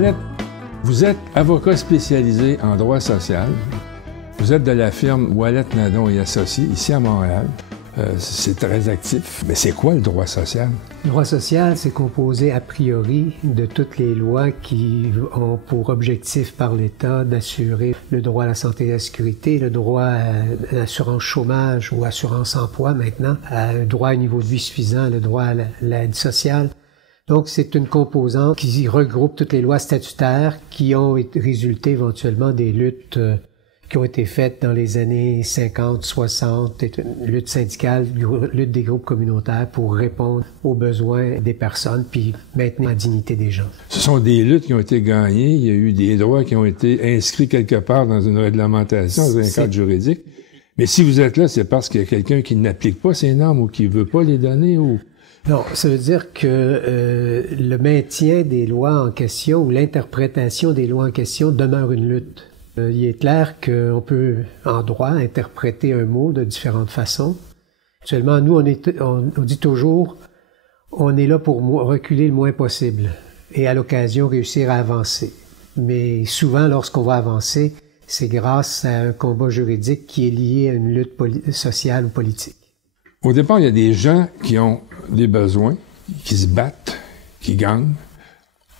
Ouellet, vous êtes avocat spécialisé en droit social. Vous êtes de la firme Ouellet, Nadon et Associés, ici à Montréal. C'est très actif. Mais c'est quoi le droit social? Le droit social, c'est composé a priori de toutes les lois qui ont pour objectif par l'État d'assurer le droit à la santé et à la sécurité, le droit à l'assurance chômage ou assurance emploi maintenant, un droit à un niveau de vie suffisant, le droit à l'aide sociale. Donc, c'est une composante qui regroupe toutes les lois statutaires qui ont résulté éventuellement des luttes qui ont été faites dans les années 50, 60, lutte syndicale, lutte des groupes communautaires pour répondre aux besoins des personnes puis maintenir la dignité des gens. Ce sont des luttes qui ont été gagnées. Il y a eu des droits qui ont été inscrits quelque part dans une réglementation, dans un cadre juridique. Mais si vous êtes là, c'est parce qu'il y a quelqu'un qui n'applique pas ces normes ou qui veut pas les donner ou... Non, ça veut dire que le maintien des lois en question ou l'interprétation des lois en question demeure une lutte. Il est clair qu'on peut, en droit, interpréter un mot de différentes façons. Seulement, nous, on dit toujours, on est là pour reculer le moins possible et à l'occasion réussir à avancer. Mais souvent, lorsqu'on va avancer, c'est grâce à un combat juridique qui est lié à une lutte sociale ou politique. Au départ, il y a des gens qui ont des besoins, qui se battent, qui gagnent.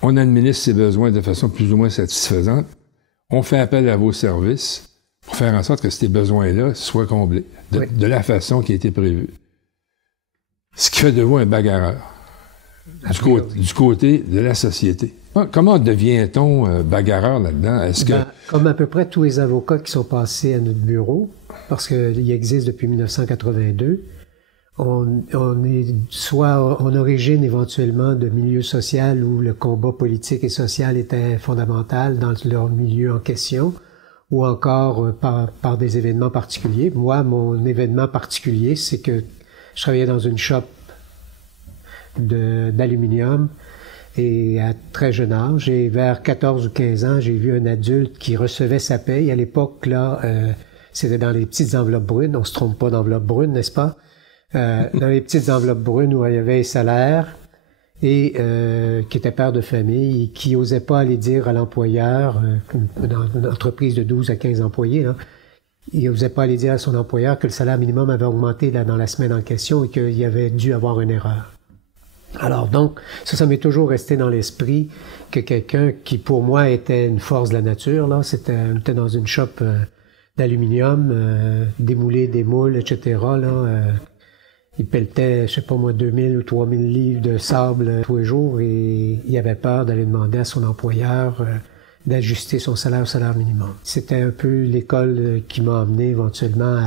On administre ces besoins de façon plus ou moins satisfaisante. On fait appel à vos services pour faire en sorte que ces besoins-là soient comblés de la façon qui a été prévue. Ce qui fait de vous un bagarreur du côté de la société. Comment devient-on bagarreur là-dedans? Comme à peu près tous les avocats qui sont passés à notre bureau, parce qu'il existe depuis 1982, on est soit en origine éventuellement de milieu social où le combat politique et social était fondamental dans leur milieu en question, ou encore par des événements particuliers. Moi, mon événement particulier, c'est que je travaillais dans une shop d'aluminium et à très jeune âge, et vers 14 ou 15 ans, j'ai vu un adulte qui recevait sa paye. À l'époque, là, c'était dans les petites enveloppes brunes. On se trompe pas d'enveloppes brunes, n'est-ce pas? Dans les petites enveloppes brunes où il y avait les salaires et qui était père de famille et qui osait pas aller dire à l'employeur, dans une entreprise de 12 à 15 employés, là, il osait pas aller dire à son employeur que le salaire minimum avait augmenté dans la semaine en question et qu'il avait dû avoir une erreur. Alors donc, ça m'est toujours resté dans l'esprit que quelqu'un qui pour moi était une force de la nature, là, on était dans une shop d'aluminium, démouler des moules, etc., là, il pelletait, je sais pas moi, 2000 ou 3000 livres de sable tous les jours et il avait peur d'aller demander à son employeur d'ajuster son salaire au salaire minimum. C'était un peu l'école qui m'a amené éventuellement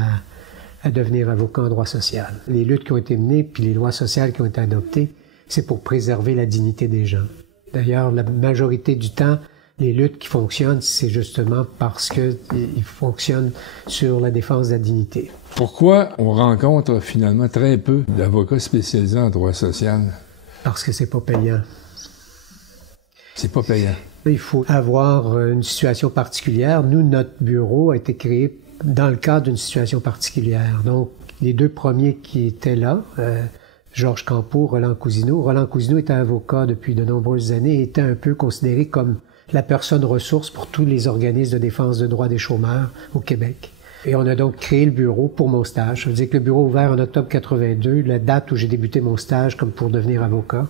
à devenir avocat en droit social. Les luttes qui ont été menées puis les lois sociales qui ont été adoptées, c'est pour préserver la dignité des gens. D'ailleurs, la majorité du temps, les luttes qui fonctionnent, c'est justement parce qu'ils fonctionnent sur la défense de la dignité. Pourquoi on rencontre finalement très peu d'avocats spécialisés en droit social? Parce que c'est pas payant. C'est pas payant. Il faut avoir une situation particulière. Nous, notre bureau a été créé dans le cadre d'une situation particulière. Donc, les deux premiers qui étaient là, Georges Campeau, Roland Cousineau. Roland Cousineau était avocat depuis de nombreuses années et était un peu considéré comme la personne ressource pour tous les organismes de défense de droits des chômeurs au Québec. Et on a donc créé le bureau pour mon stage. Ça veut dire que le bureau a ouvert en octobre 82, la date où j'ai débuté mon stage comme pour devenir avocat.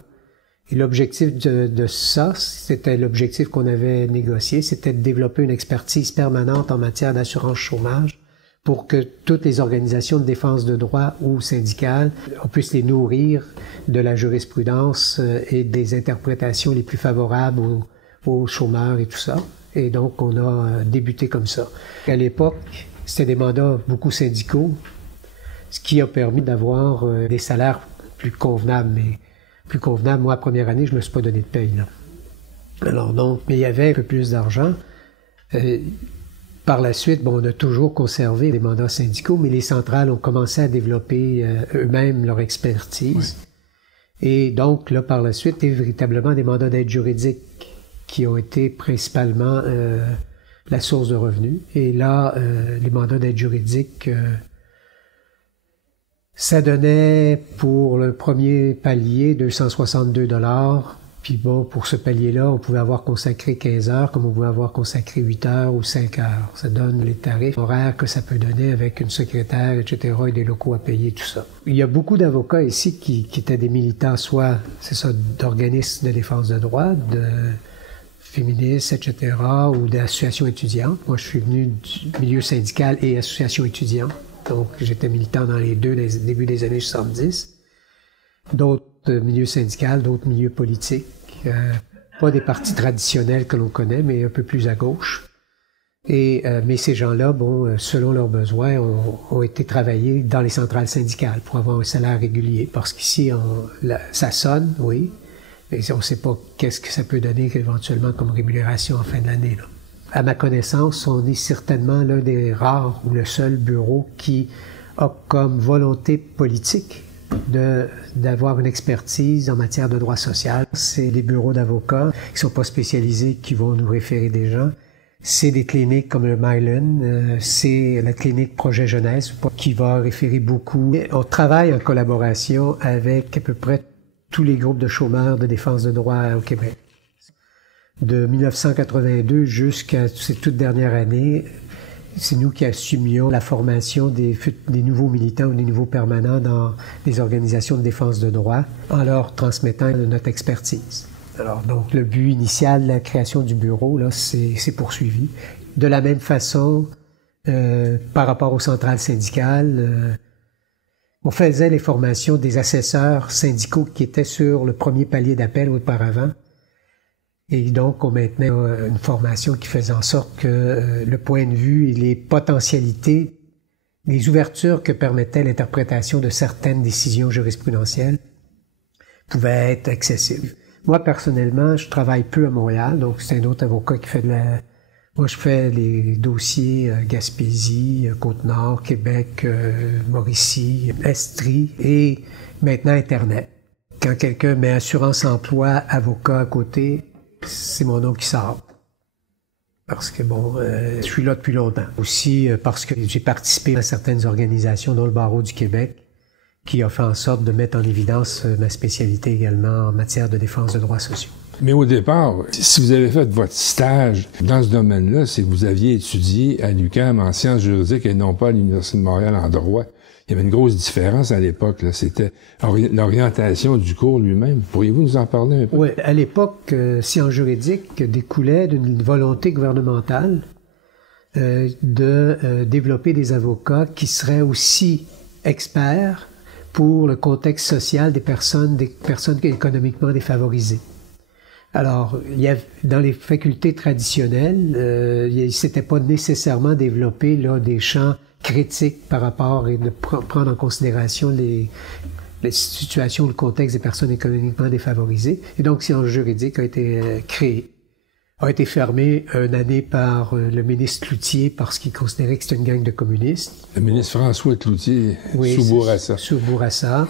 Et l'objectif de ça, c'était l'objectif qu'on avait négocié, c'était de développer une expertise permanente en matière d'assurance chômage pour que toutes les organisations de défense de droits ou syndicales, on puisse les nourrir de la jurisprudence et des interprétations les plus favorables aux chômeurs et tout ça. Et donc, on a débuté comme ça. À l'époque, c'était des mandats beaucoup syndicaux, ce qui a permis d'avoir des salaires plus convenables. Mais plus convenables, moi, la première année, je me suis pas donné de paye, là. Alors donc, mais il y avait un peu plus d'argent. Par la suite, on a toujours conservé les mandats syndicaux, mais les centrales ont commencé à développer eux-mêmes leur expertise. Oui. Et donc, là, par la suite, il y a véritablement des mandats d'aide juridique qui ont été principalement la source de revenus. Et là, les mandats d'aide juridique, ça donnait pour le premier palier 262 $, Puis bon, pour ce palier-là, on pouvait avoir consacré 15 heures, comme on pouvait avoir consacré 8 heures ou 5 heures. Ça donne les tarifs horaires que ça peut donner avec une secrétaire, etc., et des locaux à payer, tout ça. Il y a beaucoup d'avocats ici qui étaient des militants, soit, c'est ça, d'organismes de défense de droits, de féministes, etc., ou d'associations étudiantes. Moi, je suis venu du milieu syndical et association étudiante. Donc, j'étais militant dans les deux, début des années 70. D'autres milieux syndicaux, d'autres milieux politiques. Pas des partis traditionnels que l'on connaît, mais un peu plus à gauche. Mais ces gens-là, bon, selon leurs besoins, ont été travaillés dans les centrales syndicales pour avoir un salaire régulier. Parce qu'ici, ça sonne, oui, mais on ne sait pas qu'est-ce que ça peut donner éventuellement comme rémunération en fin de l'année, là. À ma connaissance, on est certainement l'un des rares ou le seul bureau qui a comme volonté politique d'avoir une expertise en matière de droit social. C'est des bureaux d'avocats qui sont pas spécialisés, qui vont nous référer des gens. C'est des cliniques comme le Mylan, c'est la clinique Projet Jeunesse qui va référer beaucoup. On travaille en collaboration avec à peu près tous les groupes de chômeurs de défense de droit au Québec. De 1982 jusqu'à ces toutes dernières années, c'est nous qui assumions la formation des nouveaux militants ou des nouveaux permanents dans les organisations de défense de droit en leur transmettant notre expertise. Alors, donc, le but initial de la création du bureau, là, c'est poursuivi. De la même façon, par rapport aux centrales syndicales, on faisait les formations des assesseurs syndicaux qui étaient sur le premier palier d'appel auparavant. Et donc, on maintenait une formation qui faisait en sorte que le point de vue et les potentialités, les ouvertures que permettait l'interprétation de certaines décisions jurisprudentielles pouvaient être accessibles. Moi, personnellement, je travaille peu à Montréal, donc c'est un autre avocat qui fait Moi, je fais les dossiers Gaspésie, Côte-Nord, Québec, Mauricie, Estrie et maintenant Internet. Quand quelqu'un met assurance-emploi, avocat à côté, c'est mon nom qui sort. Parce que, bon, je suis là depuis longtemps. Aussi parce que j'ai participé à certaines organisations, dont le Barreau du Québec, qui a fait en sorte de mettre en évidence ma spécialité également en matière de défense de droits sociaux. Mais au départ, si vous avez fait votre stage dans ce domaine-là, c'est que vous aviez étudié à l'UQAM en sciences juridiques et non pas à l'Université de Montréal en droit. Il y avait une grosse différence à l'époque, là. C'était l'orientation du cours lui-même. Pourriez-vous nous en parler un peu? Oui, à l'époque, sciences juridiques découlait d'une volonté gouvernementale de développer des avocats qui seraient aussi experts pour le contexte social des personnes économiquement défavorisées. Alors, dans les facultés traditionnelles, il ne s'était pas nécessairement développé là, des champs critiques par rapport et de prendre en considération les situations, le contexte des personnes économiquement défavorisées. Et donc, sciences juridiques a été créé. A été fermé une année par le ministre Cloutier parce qu'il considérait que c'était une gang de communistes. Le ministre François Cloutier, oui, sous Bourassa. Sous Bourassa.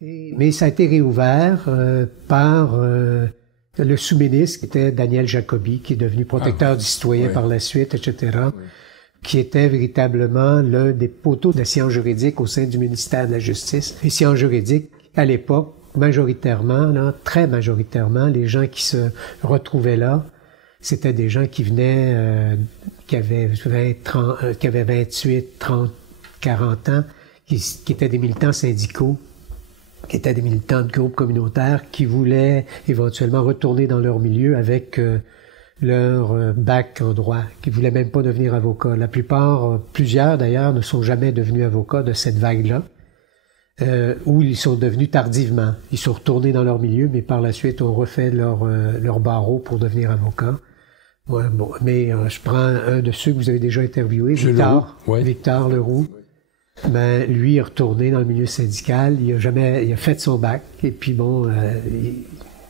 Ouais. Mais ça a été réouvert par le sous-ministre, qui était Daniel Jacobi, qui est devenu protecteur du citoyen par la suite, etc., qui était véritablement l'un des poteaux de la science juridique au sein du ministère de la Justice. Les sciences juridiques, à l'époque, majoritairement, là, très majoritairement, les gens qui se retrouvaient là, c'était des gens qui venaient, qui avaient 28, 30, 40 ans, qui étaient des militants syndicaux, qui étaient des militants de groupes communautaires, qui voulaient éventuellement retourner dans leur milieu avec leur bac en droit, qui voulaient même pas devenir avocats. La plupart, plusieurs d'ailleurs, ne sont jamais devenus avocats de cette vague-là, où ils sont devenus tardivement. Ils sont retournés dans leur milieu, mais par la suite, on refait leur barreau pour devenir avocat. Ouais, bon, mais je prends un de ceux que vous avez déjà interviewé, Victor Leroux. Ben, lui est retourné dans le milieu syndical. Il a fait son bac. Et puis bon,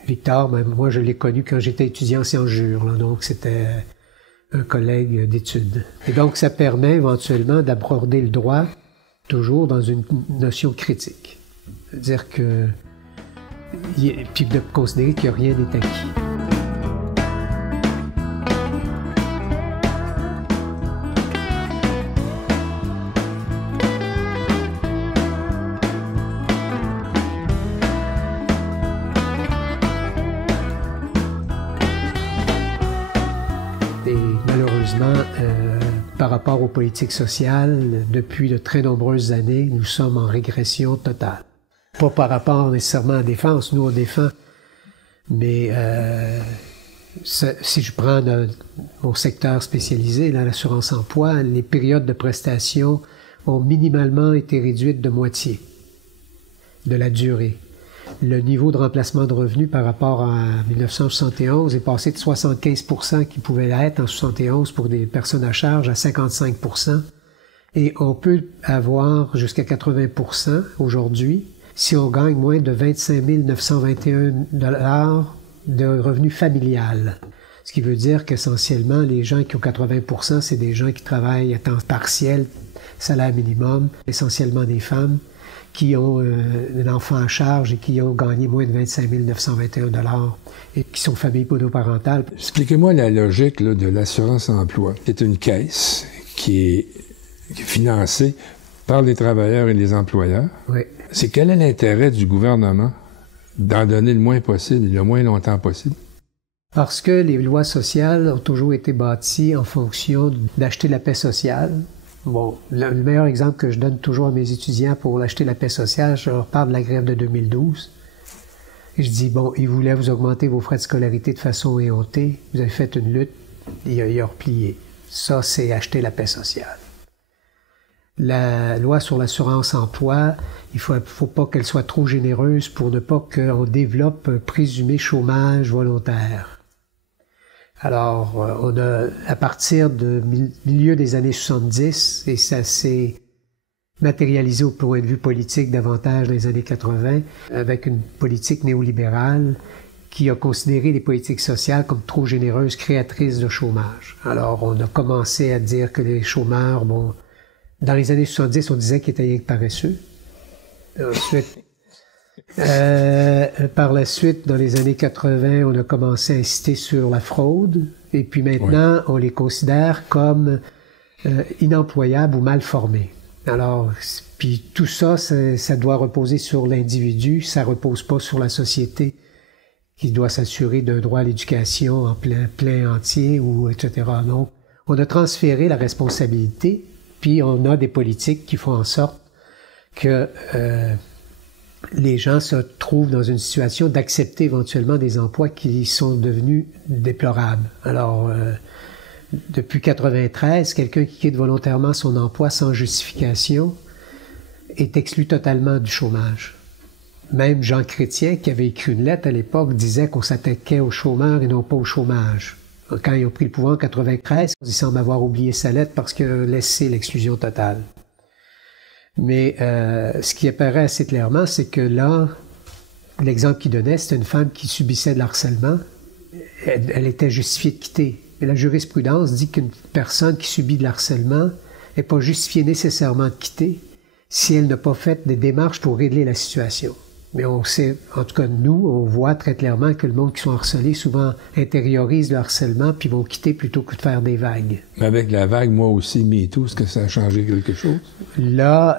Victor, ben, moi je l'ai connu quand j'étais étudiant en sciences jures, là, donc c'était un collègue d'études. Et donc ça permet éventuellement d'aborder le droit toujours dans une notion critique. C'est-à-dire que puis de considérer que rien n'est acquis. malheureusement, par rapport aux politiques sociales, depuis de très nombreuses années, nous sommes en régression totale. Pas par rapport nécessairement à la défense, nous on défend, mais si je prends mon secteur spécialisé, l'assurance-emploi, les périodes de prestation ont minimalement été réduites de moitié de la durée. Le niveau de remplacement de revenus par rapport à 1971 est passé de 75% qui pouvait être en 71 pour des personnes à charge à 55%. Et on peut avoir jusqu'à 80% aujourd'hui si on gagne moins de 25 921 $ de revenus familial. Ce qui veut dire qu'essentiellement, les gens qui ont 80%, c'est des gens qui travaillent à temps partiel, salaire minimum, essentiellement des femmes, qui ont un enfant à charge et qui ont gagné moins de 25 921 $ et qui sont familles monoparentales. Expliquez-moi la logique là, de l'assurance-emploi. C'est une caisse qui est financée par les travailleurs et les employeurs. Oui. C'est quel est l'intérêt du gouvernement d'en donner le moins possible et le moins longtemps possible? Parce que les lois sociales ont toujours été bâties en fonction d'acheter la paix sociale. Bon, le meilleur exemple que je donne toujours à mes étudiants pour acheter la paix sociale, je leur parle de la grève de 2012. Et je dis, bon, ils voulaient vous augmenter vos frais de scolarité de façon éhontée. Vous avez fait une lutte, il a replié. Ça, c'est acheter la paix sociale. La loi sur l'assurance-emploi, il faut pas qu'elle soit trop généreuse pour ne pas qu'on développe un présumé chômage volontaire. Alors, on a, à partir du milieu des années 70, et ça s'est matérialisé au point de vue politique davantage dans les années 80, avec une politique néolibérale qui a considéré les politiques sociales comme trop généreuses, créatrices de chômage. Alors, on a commencé à dire que les chômeurs, bon, dans les années 70, on disait qu'ils étaient rien que paresseux. Ensuite, par la suite, dans les années 80, on a commencé à insister sur la fraude. Et puis maintenant, on les considère comme inemployables ou mal formés. Alors, puis tout ça, ça doit reposer sur l'individu. Ça repose pas sur la société qui doit s'assurer d'un droit à l'éducation en plein entier, ou etc. Donc, on a transféré la responsabilité, puis on a des politiques qui font en sorte que les gens se trouvent dans une situation d'accepter éventuellement des emplois qui sont devenus déplorables. Alors, depuis 1993, quelqu'un qui quitte volontairement son emploi sans justification est exclu totalement du chômage. Même Jean Chrétien, qui avait écrit une lettre à l'époque, disait qu'on s'attaquait aux chômeurs et non pas au chômage. Quand ils ont pris le pouvoir en 1993, il semble avoir oublié sa lettre parce qu'il a laissé l'exclusion totale. Mais ce qui apparaît assez clairement, c'est que là, l'exemple qu'il donnait, c'était une femme qui subissait de l'harcèlement. Elle était justifiée de quitter. Mais la jurisprudence dit qu'une personne qui subit de l'harcèlement n'est pas justifiée nécessairement de quitter si elle n'a pas fait des démarches pour régler la situation. Mais on sait, en tout cas nous, on voit très clairement que le monde qui sont harcelés souvent intériorise le harcèlement puis vont quitter plutôt que de faire des vagues. Mais avec la vague, moi aussi, MeToo, est-ce que ça a changé quelque chose? Là,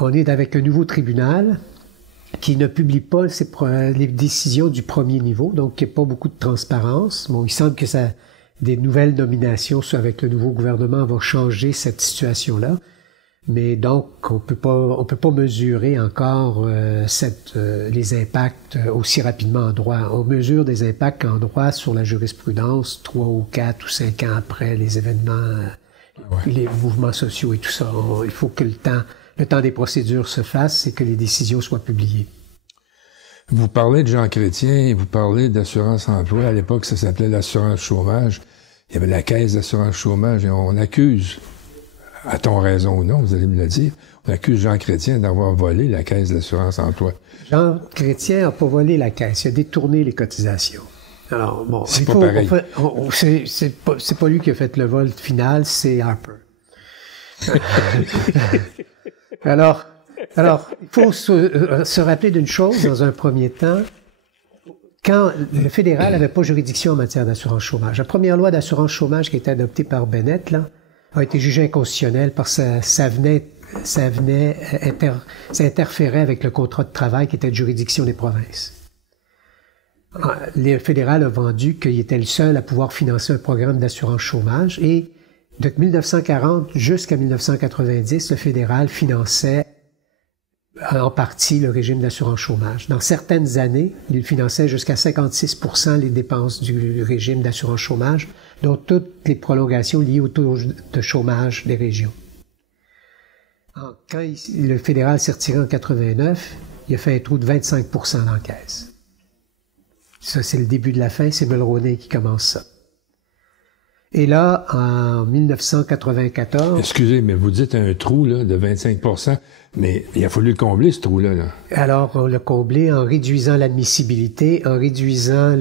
on est avec un nouveau tribunal qui ne publie pas les décisions du premier niveau, donc il n'y a pas beaucoup de transparence. Bon, il semble que des nouvelles nominations avec le nouveau gouvernement vont changer cette situation-là. Mais donc, on peut pas mesurer encore les impacts aussi rapidement en droit. On mesure des impacts en droit sur la jurisprudence 3 ou 4 ou 5 ans après les événements, les mouvements sociaux et tout ça. Il faut que le temps des procédures se fasse et que les décisions soient publiées. Vous parlez de Jean Chrétien, vous parlez d'assurance-emploi. À l'époque, ça s'appelait l'assurance-chômage. Il y avait la caisse d'assurance-chômage et on accuse, a-t-on raison ou non, vous allez me le dire, on accuse Jean Chrétien d'avoir volé la caisse d'assurance-emploi. Jean Chrétien n'a pas volé la caisse, il a détourné les cotisations. Alors, bon, c'est pas pareil. C'est pas lui qui a fait le vol final, c'est Harper. Alors, il faut se rappeler d'une chose dans un premier temps. Quand le fédéral n'avait pas juridiction en matière d'assurance chômage, la première loi d'assurance chômage qui a été adoptée par Bennett, là, a été jugée inconstitutionnelle parce que ça interférait avec le contrat de travail qui était de juridiction des provinces. Le fédéral a vendu qu'il était le seul à pouvoir financer un programme d'assurance chômage et de 1940 jusqu'à 1990, le fédéral finançait en partie le régime d'assurance chômage. Dans certaines années, il finançait jusqu'à 56% les dépenses du régime d'assurance chômage, dont toutes les prolongations liées au taux de chômage des régions. Quand le fédéral s'est retiré en 89, il a fait un trou de 25% dans la caisse. Ça, c'est le début de la fin, c'est Mulroney qui commence ça. Et là, en 1994... Excusez, mais vous dites un trou là, de 25%, mais il a fallu le combler, ce trou-là. Là. Alors, on l'a comblé en réduisant l'admissibilité, en réduisant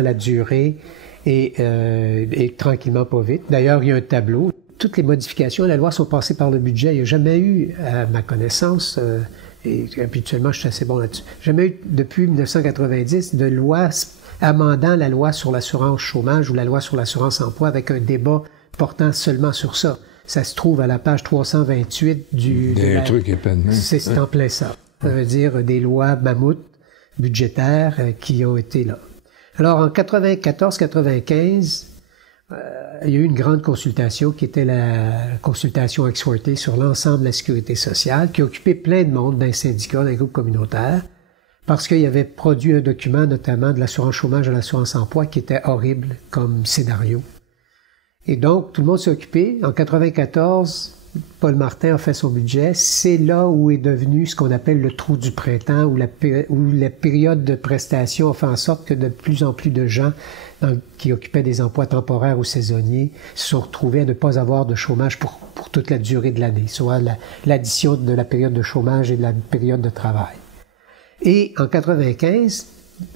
la durée et tranquillement, pas vite. D'ailleurs, il y a un tableau. Toutes les modifications à la loi sont passées par le budget. Il n'y a jamais eu, à ma connaissance, et habituellement, je suis assez bon là-dessus, jamais eu, depuis 1990, de loi amendant la loi sur l'assurance chômage ou la loi sur l'assurance emploi avec un débat portant seulement sur ça. Ça se trouve à la page 328 du... Des trucs épais. C'est en plein ça. Ça veut dire des lois mammouths budgétaires qui ont été là. Alors, en 94-95, il y a eu une grande consultation qui était la consultation exhortée sur l'ensemble de la sécurité sociale qui occupait plein de monde dans les syndicats, dans les groupes communautaires, parce qu'il y avait produit un document, notamment de l'assurance chômage à l'assurance emploi, qui était horrible comme scénario. Et donc, tout le monde s'est occupé. En 94, Paul Martin a fait son budget. C'est là où est devenu ce qu'on appelle le trou du printemps, où la période de prestation a fait en sorte que de plus en plus de gens qui occupaient des emplois temporaires ou saisonniers se sont retrouvés à ne pas avoir de chômage pour toute la durée de l'année, soit l'addition de la période de chômage et de la période de travail. Et en 95,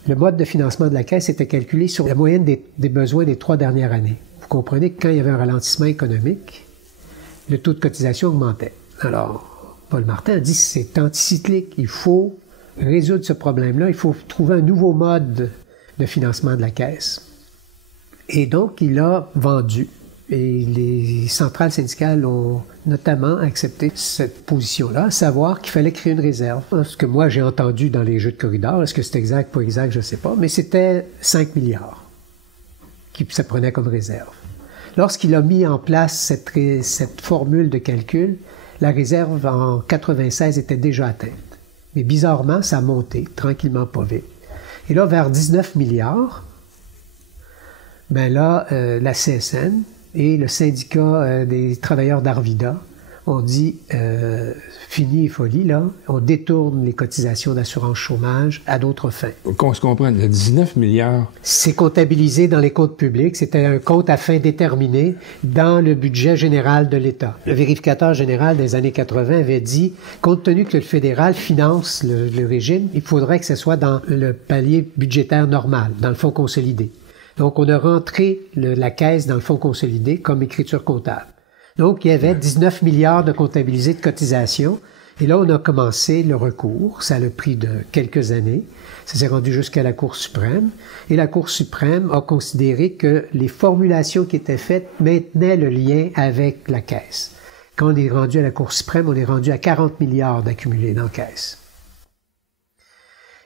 le mode de financement de la Caisse était calculé sur la moyenne des besoins des 3 dernières années. Vous comprenez que quand il y avait un ralentissement économique, le taux de cotisation augmentait. Alors, Paul Martin a dit que c'est anticyclique. Il faut résoudre ce problème-là. Il faut trouver un nouveau mode de financement de la Caisse. Et donc, il a vendu. Et les centrales syndicales ont notamment accepté cette position-là, à savoir qu'il fallait créer une réserve. Ce que moi, j'ai entendu dans les jeux de corridor, est-ce que c'est exact, pas exact, je ne sais pas, mais c'était 5 milliards qui se prenait comme réserve. Lorsqu'il a mis en place cette formule de calcul, la réserve en 96 était déjà atteinte. Mais bizarrement, ça a monté, tranquillement, pas vite. Et là, vers 19 milliards, ben là, la CSN et le syndicat des travailleurs d'Arvida ont dit fini et folie, là, on détourne les cotisations d'assurance chômage à d'autres fins. Qu'on se comprenne, le 19 milliards... C'est comptabilisé dans les comptes publics, c'était un compte à fin déterminée dans le budget général de l'État. Le vérificateur général des années 80 avait dit, compte tenu que le fédéral finance le régime, il faudrait que ce soit dans le palier budgétaire normal, dans le fonds consolidé. Donc, on a rentré la caisse dans le fonds consolidé comme écriture comptable. Donc, il y avait 19 milliards de comptabilisés de cotisations. Et là, on a commencé le recours. Ça a le prix de quelques années. Ça s'est rendu jusqu'à la Cour suprême. Et la Cour suprême a considéré que les formulations qui étaient faites maintenaient le lien avec la caisse. Quand on est rendu à la Cour suprême, on est rendu à 40 milliards d'accumulés dans la caisse.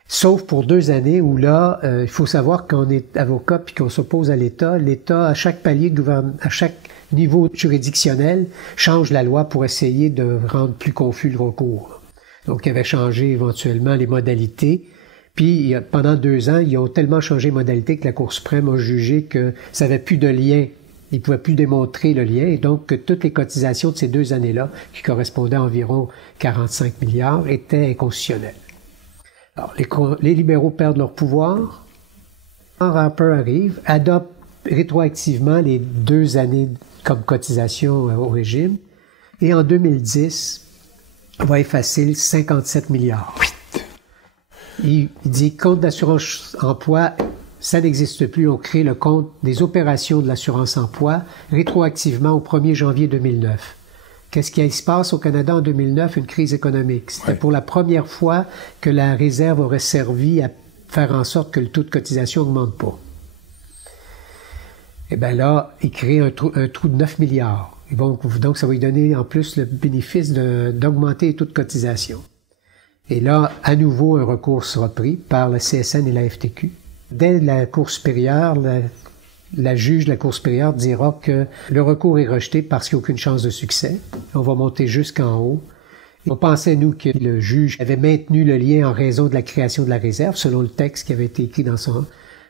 Sauf pour 2 années où là, il faut savoir qu'on est avocat puis qu'on s'oppose à l'État. L'État, à chaque palier de à chaque niveau juridictionnel, change la loi pour essayer de rendre plus confus le recours. Donc, il avait changé éventuellement les modalités. Puis, pendant 2 ans, ils ont tellement changé les modalités que la Cour suprême a jugé que ça n'avait plus de lien. Ils ne pouvaient plus démontrer le lien. Et donc, que toutes les cotisations de ces 2 années-là, qui correspondaient à environ 45 milliards, étaient inconstitutionnelles. Alors, les libéraux perdent leur pouvoir. Harper arrive, adopte rétroactivement les 2 années comme cotisation au régime. Et en 2010, on va effacer 57 milliards. Il dit compte d'assurance emploi, ça n'existe plus. On crée le compte des opérations de l'assurance emploi rétroactivement au 1er janvier 2009. Qu'est-ce qui se passe au Canada en 2009? Une crise économique. C'était pour la première fois que la réserve aurait servi à faire en sorte que le taux de cotisation n'augmente pas. Et bien là, il crée un trou de 9 milliards. Et donc, ça va lui donner en plus le bénéfice d'augmenter les taux de cotisation. Et là, à nouveau, un recours sera pris par la CSN et la FTQ. Dès la Cour supérieure, la juge de la Cour supérieure dira que le recours est rejeté parce qu'il n'y a aucune chance de succès. On va monter jusqu'en haut. On pensait, nous, que le juge avait maintenu le lien en raison de la création de la réserve, selon le texte qui avait été écrit dans son...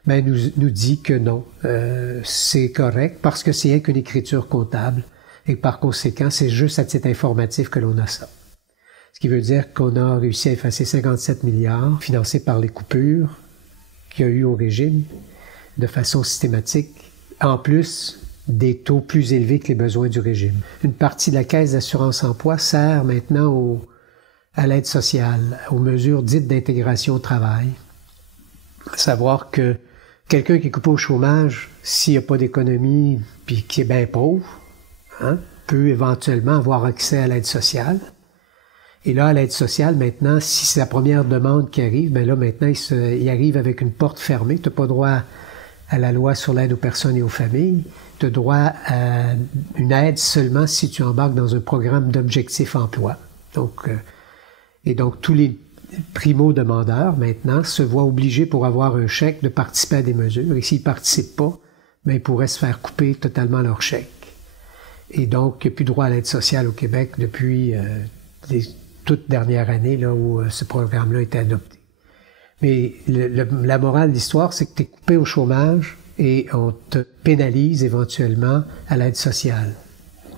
Mais nous dit que non, c'est correct parce que c'est rien qu'une écriture comptable et par conséquent, c'est juste à titre informatif que l'on a ça. Ce qui veut dire qu'on a réussi à effacer 57 milliards financés par les coupures qu'il y a eu au régime de façon systématique, en plus des taux plus élevés que les besoins du régime. Une partie de la Caisse d'assurance-emploi sert maintenant à l'aide sociale, aux mesures dites d'intégration au travail. À savoir que quelqu'un qui est coupé au chômage, s'il n'y a pas d'économie puis qui est bien pauvre, peut éventuellement avoir accès à l'aide sociale. Et là, à l'aide sociale, maintenant, si c'est la première demande qui arrive, bien là, maintenant, il arrive avec une porte fermée. Tu n'as pas droit à la loi sur l'aide aux personnes et aux familles. Tu as droit à une aide seulement si tu embarques dans un programme d'objectif emploi. Donc, tous les primo-demandeurs, maintenant, se voient obligés pour avoir un chèque de participer à des mesures. Et s'ils ne participent pas, bien, ils pourraient se faire couper totalement leur chèque. Et donc, il n'y a plus droit à l'aide sociale au Québec depuis les toutes dernières années là, où ce programme-là a été adopté. Mais la morale de l'histoire, c'est que tu es coupé au chômage et on te pénalise éventuellement à l'aide sociale.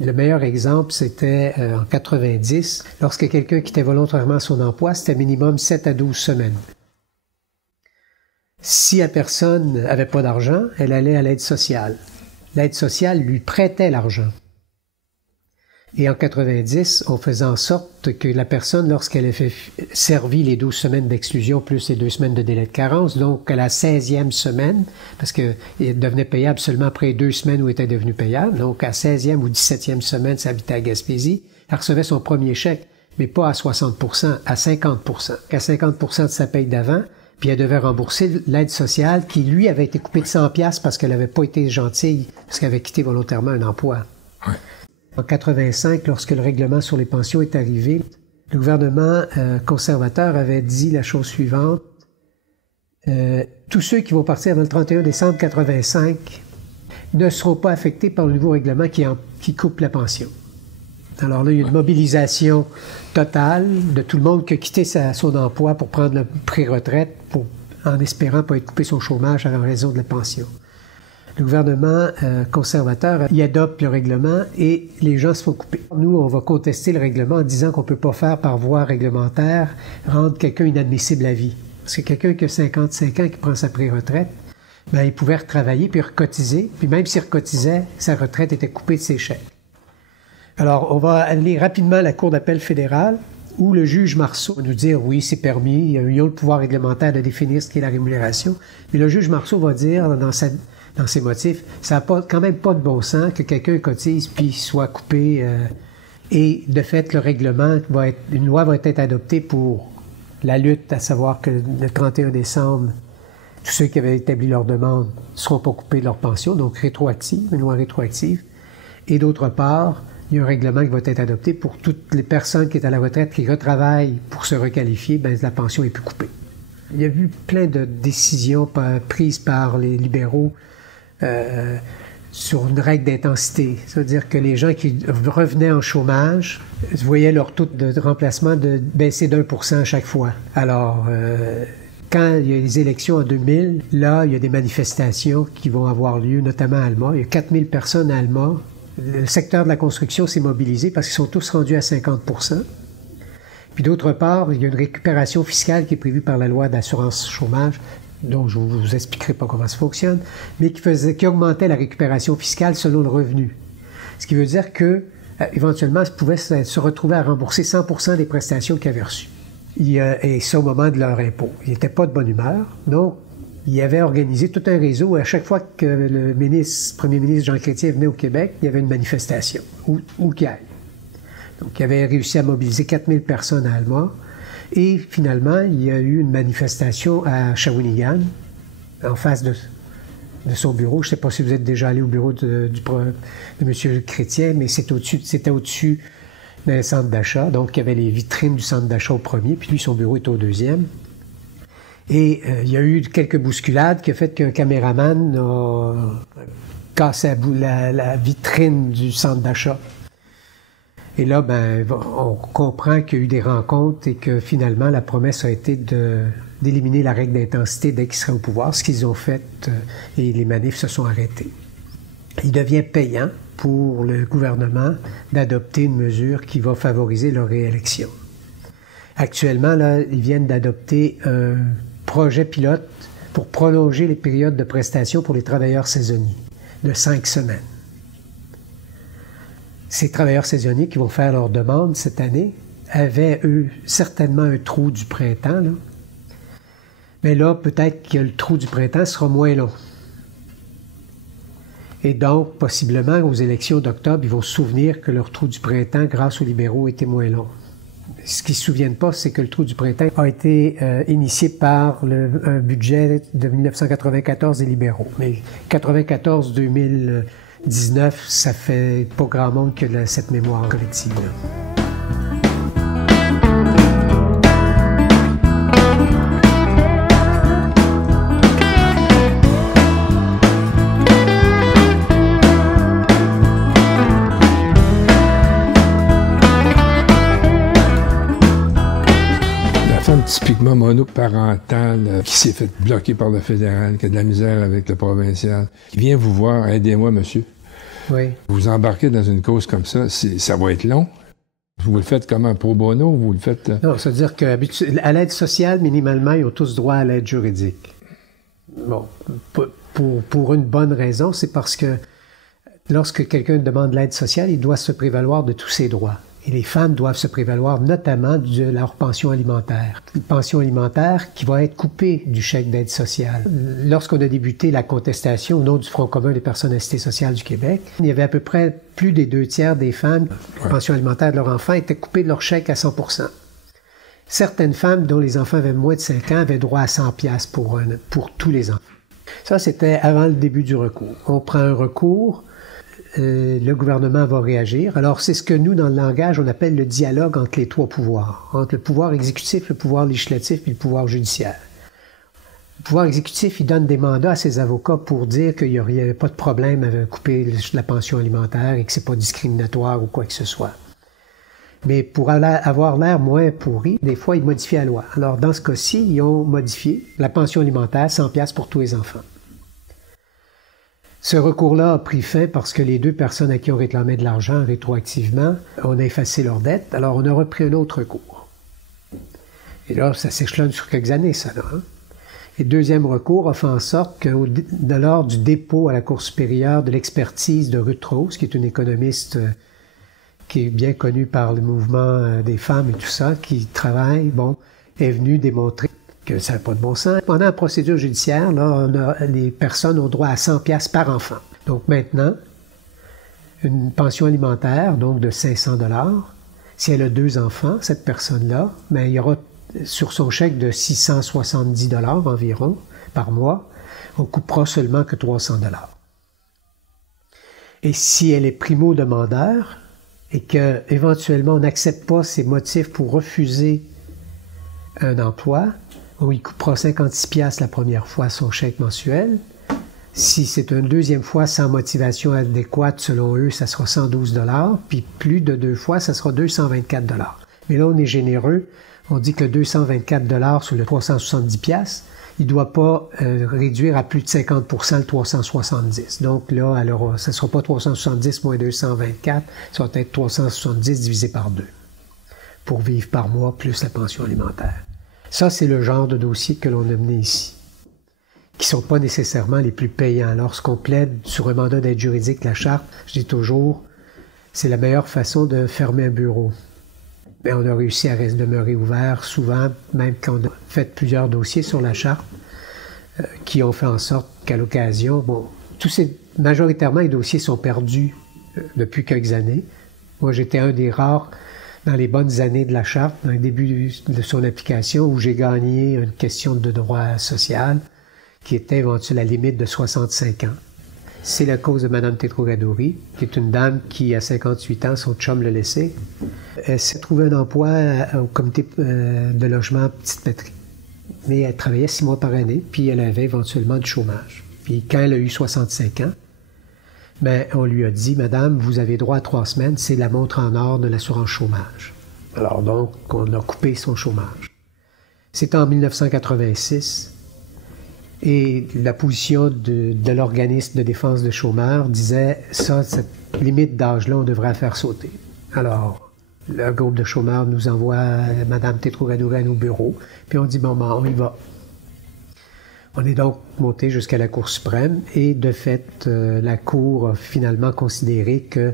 Le meilleur exemple, c'était en 90, lorsque quelqu'un quittait volontairement son emploi, c'était minimum 7 à 12 semaines. Si la personne n'avait pas d'argent, elle allait à l'aide sociale. L'aide sociale lui prêtait l'argent. Et en 90, on faisait en sorte que la personne, lorsqu'elle a fait servi les 12 semaines d'exclusion plus les 2 semaines de délai de carence, donc à la 16e semaine, parce qu'elle devenait payable seulement après 2 semaines où elle était devenue payable, donc à 16e ou 17e semaine, ça habitait à Gaspésie, elle recevait son premier chèque, mais pas à 60%, à 50%. À 50% de sa paye d'avant, puis elle devait rembourser l'aide sociale qui, lui, avait été coupée de 100$ parce qu'elle n'avait pas été gentille, parce qu'elle avait quitté volontairement un emploi. Ouais. En 85, lorsque le règlement sur les pensions est arrivé, le gouvernement conservateur avait dit la chose suivante. Tous ceux qui vont partir avant le 31 décembre 85 ne seront pas affectés par le nouveau règlement qui coupe la pension. Alors là, il y a une mobilisation totale de tout le monde qui a quitté son emploi pour prendre le pré-retraite en espérant ne pas être coupé son chômage en raison de la pension. Le gouvernement conservateur, il adopte le règlement et les gens se font couper. Nous, on va contester le règlement en disant qu'on ne peut pas faire par voie réglementaire rendre quelqu'un inadmissible à vie. Parce que quelqu'un qui a 55 ans qui prend sa pré-retraite, bien, il pouvait retravailler puis recotiser, puis même s'il recotisait, sa retraite était coupée de ses chèques. Alors, on va aller rapidement à la Cour d'appel fédérale où le juge Marceau va nous dire, oui, c'est permis, ils ont le pouvoir réglementaire de définir ce qu'est la rémunération, mais le juge Marceau va dire dans ses motifs, ça n'a quand même pas de bon sens que quelqu'un cotise puis soit coupé. Et de fait, le règlement une loi va être adoptée pour la lutte, à savoir que le 31 décembre, tous ceux qui avaient établi leur demande ne seront pas coupés de leur pension, donc rétroactive, une loi rétroactive. Et d'autre part, il y a un règlement qui va être adopté pour toutes les personnes qui sont à la retraite, qui retravaillent pour se requalifier, bien, la pension n'est plus coupée. Il y a eu plein de décisions prises par les libéraux sur une règle d'intensité. C'est-à-dire que les gens qui revenaient en chômage voyaient leur taux de remplacement baisser d'1% à chaque fois. Alors, quand il y a les élections en 2000, là, il y a des manifestations qui vont avoir lieu, notamment à Alma. Il y a 4000 personnes à Alma. Le secteur de la construction s'est mobilisé parce qu'ils sont tous rendus à 50%. Puis d'autre part, il y a une récupération fiscale qui est prévue par la loi d'assurance chômage, dont je ne vous expliquerai pas comment ça fonctionne, mais qui augmentait la récupération fiscale selon le revenu. Ce qui veut dire que, éventuellement, ils pouvaient se retrouver à rembourser 100% des prestations qu'ils avaient reçues. Et ça au moment de leur impôt. Ils n'étaient pas de bonne humeur, donc il avait organisé tout un réseau. À chaque fois que le premier ministre Jean Chrétien venait au Québec, il y avait une manifestation, où qu'il aille. Donc, il avait réussi à mobiliser 4000 personnes à Alma. Et finalement, il y a eu une manifestation à Shawinigan, en face de son bureau. Je ne sais pas si vous êtes déjà allé au bureau de M. Chrétien, mais c'était au-dessus d'un centre d'achat. Donc, il y avait les vitrines du centre d'achat au premier, puis lui, son bureau était au deuxième. Et il y a eu quelques bousculades qui ont fait qu'un caméraman a cassé la vitrine du centre d'achat. Et là, on comprend qu'il y a eu des rencontres et que finalement, la promesse a été d'éliminer la règle d'intensité dès qu'ils seraient au pouvoir, ce qu'ils ont fait et les manifs se sont arrêtés. Il devient payant pour le gouvernement d'adopter une mesure qui va favoriser leur réélection. Actuellement, là, ils viennent d'adopter un projet pilote pour prolonger les périodes de prestation pour les travailleurs saisonniers de 5 semaines. Ces travailleurs saisonniers qui vont faire leur demande cette année avaient, eux, certainement un trou du printemps, là. Mais là, peut-être que le trou du printemps sera moins long. Et donc, possiblement, aux élections d'octobre, ils vont se souvenir que leur trou du printemps, grâce aux libéraux, était moins long. Ce qu'ils ne se souviennent pas, c'est que le trou du printemps a été initié par un budget de 1994 des libéraux. Mais 94-2019, ça fait pas grand monde que cette mémoire collective-là. Typiquement monoparentale, qui s'est fait bloquer par le fédéral, qui a de la misère avec le provincial, qui vient vous voir, aidez-moi, monsieur. Oui. Vous embarquez dans une cause comme ça, ça va être long. Vous le faites comme un pro bono, vous le faites... Non, c'est-à-dire qu'à l'aide sociale, minimalement, ils ont tous droit à l'aide juridique. Bon, pour une bonne raison, c'est parce que lorsque quelqu'un demande l'aide sociale, il doit se prévaloir de tous ses droits. Et les femmes doivent se prévaloir notamment de leur pension alimentaire. Une pension alimentaire qui va être coupée du chèque d'aide sociale. Lorsqu'on a débuté la contestation au nom du Front commun des personnes assistées sociales du Québec, il y avait à peu près plus des 2/3 des femmes, la pension alimentaire de leur enfant était coupée de leur chèque à 100%. Certaines femmes dont les enfants avaient moins de 5 ans avaient droit à 100$ pour tous les enfants. Ça, c'était avant le début du recours. On prend un recours, le gouvernement va réagir. Alors, c'est ce que nous, dans le langage, on appelle le dialogue entre les trois pouvoirs, entre le pouvoir exécutif, le pouvoir législatif et le pouvoir judiciaire. Le pouvoir exécutif, il donne des mandats à ses avocats pour dire qu'il n'y avait pas de problème avec couper la pension alimentaire et que c'est pas discriminatoire ou quoi que ce soit. Mais pour avoir l'air moins pourri, des fois, ils modifient la loi. Alors, dans ce cas-ci, ils ont modifié la pension alimentaire, 100$ pour tous les enfants. Ce recours-là a pris fin parce que les deux personnes à qui on réclamait de l'argent rétroactivement, on a effacé leur dette, alors on a repris un autre recours. Et là, ça s'échelonne sur quelques années, ça, là. Hein? Et le deuxième recours a fait en sorte que lors du dépôt à la Cour supérieure de l'expertise de Ruth Rose, qui est une économiste qui est bien connue par le mouvement des femmes et tout ça, qui travaille, est venue démontrer que ça n'a pas de bon sens. Pendant la procédure judiciaire, là, les personnes ont droit à 100$ par enfant. Donc maintenant, une pension alimentaire, donc de 500$, si elle a 2 enfants, cette personne-là, il y aura sur son chèque de 670$ environ par mois, on coupera seulement que 300$. Et si elle est primo-demandeur et qu'éventuellement on n'accepte pas ses motifs pour refuser un emploi, on y coupera 56$ la première fois son chèque mensuel. Si c'est une deuxième fois sans motivation adéquate, selon eux, ça sera 112$, puis plus de 2 fois, ça sera 224$. Mais là, on est généreux. On dit que le 224$ sur le 370$, il ne doit pas réduire à plus de 50% le 370$. Donc là, alors, ça ne sera pas 370 moins 224, ça va être 370 divisé par 2 pour vivre par mois plus la pension alimentaire. Ça, c'est le genre de dossier que l'on a mené ici, qui ne sont pas nécessairement les plus payants. Lorsqu'on plaide sur un mandat d'aide juridique, la charte, je dis toujours, c'est la meilleure façon de fermer un bureau. Mais on a réussi à demeurer ouvert souvent, même quand on a fait plusieurs dossiers sur la charte, qui ont fait en sorte qu'à l'occasion, majoritairement, les dossiers sont perdus depuis quelques années. Moi, j'étais un des rares dans les bonnes années de la charte, dans le début de son application, où j'ai gagné une question de droit social qui était éventuellement à la limite de 65 ans. c'est la cause de Mme Tétro-Gadouri, qui est une dame qui, à 58 ans, son chum l'a laissé. Elle s'est trouvée un emploi au comité de logement Petite-Patrie. Mais elle travaillait 6 mois par année, puis elle avait éventuellement du chômage. Puis quand elle a eu 65 ans, ben, on lui a dit, « Madame, vous avez droit à 3 semaines, c'est la montre en or de l'assurance chômage. » Alors donc, on a coupé son chômage. C'était en 1986. Et la position de l'organisme de défense de chômeurs disait, ça, cette limite d'âge-là, on devrait la faire sauter. Alors, le groupe de chômeurs nous envoie Mme Tétro-Gadouri à nos bureaux, puis on dit, bon, on y va. On est donc monté jusqu'à la Cour suprême, et de fait, la Cour a finalement considéré que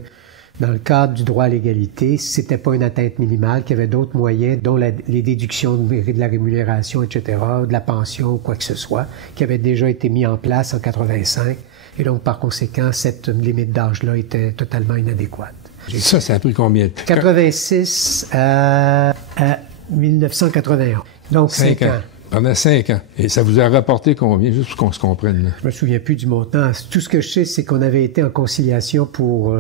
dans le cadre du droit à l'égalité, c'était pas une atteinte minimale, qu'il y avait d'autres moyens, dont les déductions de la rémunération, etc., de la pension, quoi que ce soit, qui avaient déjà été mis en place en 85. Et donc, par conséquent, cette limite d'âge-là était totalement inadéquate. Ça a pris combien de temps? 86 à 1981. Donc, 5 ans. Pendant 5 ans. Et ça vous a rapporté combien, juste pour qu'on se comprenne? Là. Je me souviens plus du montant. Tout ce que je sais, c'est qu'on avait été en conciliation pour...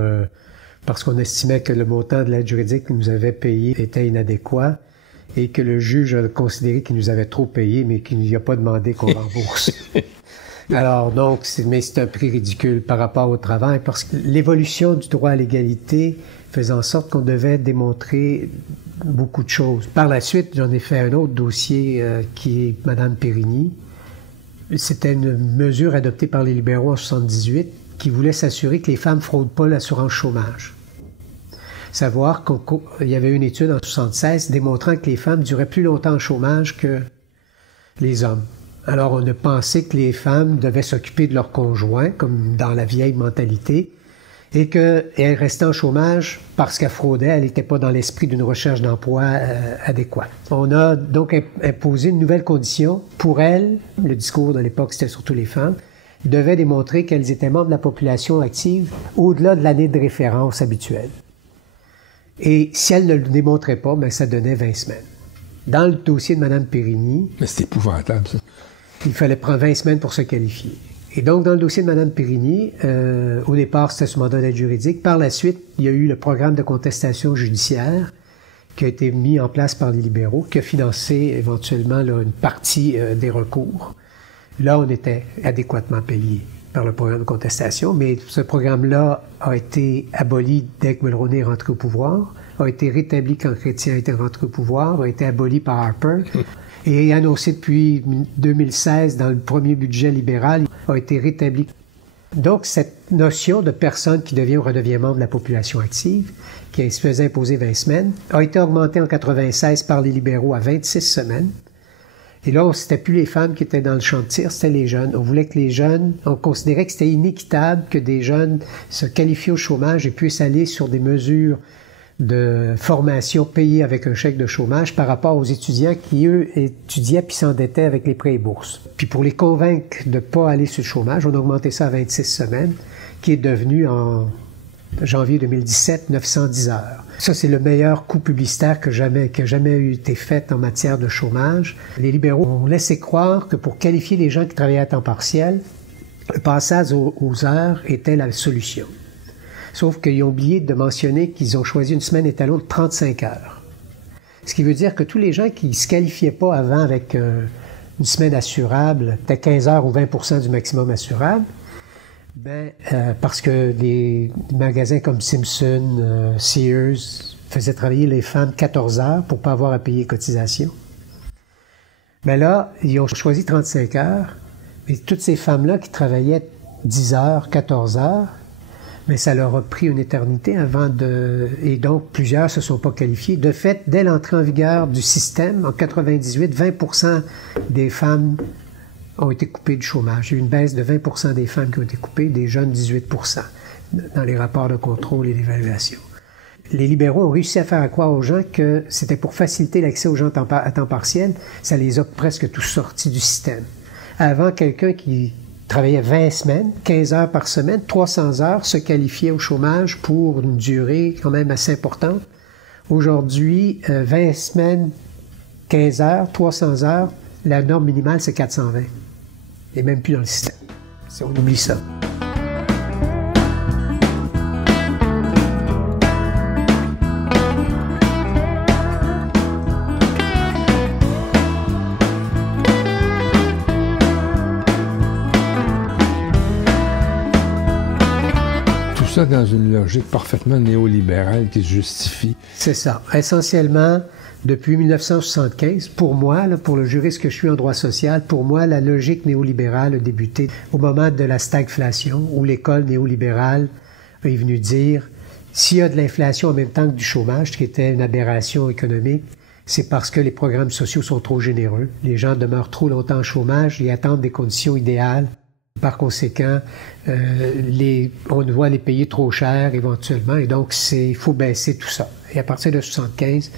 parce qu'on estimait que le montant de l'aide juridique qu'il nous avait payé était inadéquat et que le juge a considéré qu'il nous avait trop payé, mais qu'il ne nous a pas demandé qu'on rembourse. Alors, donc, c'est un prix ridicule par rapport au travail, parce que l'évolution du droit à l'égalité faisait en sorte qu'on devait démontrer beaucoup de choses. Par la suite, j'en ai fait un autre dossier qui est Mme Périgny. C'était une mesure adoptée par les libéraux en 1978 qui voulait s'assurer que les femmes ne fraudent pas l'assurance chômage. Savoir qu'il y avait une étude en 1976 démontrant que les femmes duraient plus longtemps en chômage que les hommes. Alors, on a pensé que les femmes devaient s'occuper de leurs conjoints, comme dans la vieille mentalité, et qu'elles restaient en chômage parce qu'elles fraudaient, elle n'était pas dans l'esprit d'une recherche d'emploi adéquate. On a donc imposé une nouvelle condition. Pour elles, le discours de l'époque, c'était surtout les femmes, devaient démontrer qu'elles étaient membres de la population active au-delà de l'année de référence habituelle. Et si elles ne le démontraient pas, bien, ça donnait 20 semaines. Dans le dossier de Mme Périgny... Mais c'est épouvantable, ça. Il fallait prendre 20 semaines pour se qualifier. Et donc, dans le dossier de Mme Périgny, au départ, c'était sous mandat d'aide juridique. Par la suite, il y a eu le programme de contestation judiciaire qui a été mis en place par les libéraux, qui a financé éventuellement là, une partie des recours. Là, on était adéquatement payé par le programme de contestation, mais ce programme-là a été aboli dès que Mulroney est rentré au pouvoir, a été rétabli quand Chrétien a été rentré au pouvoir, a été aboli par Harper, et annoncé depuis 2016 dans le premier budget libéral, a été rétabli. Donc, cette notion de personne qui devient ou redevient membre de la population active, qui se faisait imposer 20 semaines, a été augmentée en 1996 par les libéraux à 26 semaines. Et là, c'était plus les femmes qui étaient dans le champ de tir, c'était les jeunes. On voulait que les jeunes, on considérait que c'était inéquitable que des jeunes se qualifient au chômage et puissent aller sur des mesures de formation payées avec un chèque de chômage par rapport aux étudiants qui, eux, étudiaient puis s'endettaient avec les prêts et bourses. Puis pour les convaincre de ne pas aller sur le chômage, on a augmenté ça à 26 semaines, qui est devenu en janvier 2017 910 heures. Ça, c'est le meilleur coup publicitaire qui a jamais eu été fait en matière de chômage. Les libéraux ont laissé croire que pour qualifier les gens qui travaillaient à temps partiel, le passage aux heures était la solution. Sauf qu'ils ont oublié de mentionner qu'ils ont choisi une semaine étalon de 35 heures. Ce qui veut dire que tous les gens qui ne se qualifiaient pas avant avec une semaine assurable, peut-être 15 heures ou 20% du maximum assurable, parce que des magasins comme Simpson, Sears faisaient travailler les femmes 14 heures pour ne pas avoir à payer cotisation. Mais là, ils ont choisi 35 heures, mais toutes ces femmes-là qui travaillaient 10 heures, 14 heures, mais ça leur a pris une éternité avant de... Et donc, plusieurs ne se sont pas qualifiés. De fait, dès l'entrée en vigueur du système, en 98, 20% des femmes ont été coupées du chômage. Il y a eu une baisse de 20% des femmes qui ont été coupées, des jeunes 18% dans les rapports de contrôle et d'évaluation. Les libéraux ont réussi à faire croire aux gens que c'était pour faciliter l'accès aux gens à temps partiel. Ça les a presque tous sortis du système. Avant, quelqu'un qui travaillait 20 semaines, 15 heures par semaine, 300 heures, se qualifiait au chômage pour une durée quand même assez importante. Aujourd'hui, 20 semaines, 15 heures, 300 heures, la norme minimale, c'est 420. Et même plus dans le système. On oublie ça. ça dans une logique parfaitement néolibérale qui se justifie. C'est ça. Essentiellement, depuis 1975, pour moi, là, pour le juriste que je suis en droit social, pour moi, la logique néolibérale a débuté au moment de la stagflation, où l'école néolibérale est venue dire s'il y a de l'inflation en même temps que du chômage, ce qui était une aberration économique, c'est parce que les programmes sociaux sont trop généreux. Les gens demeurent trop longtemps en chômage et attendent des conditions idéales. Par conséquent, on doit les payer trop cher éventuellement, et donc il faut baisser tout ça. Et à partir de 1975,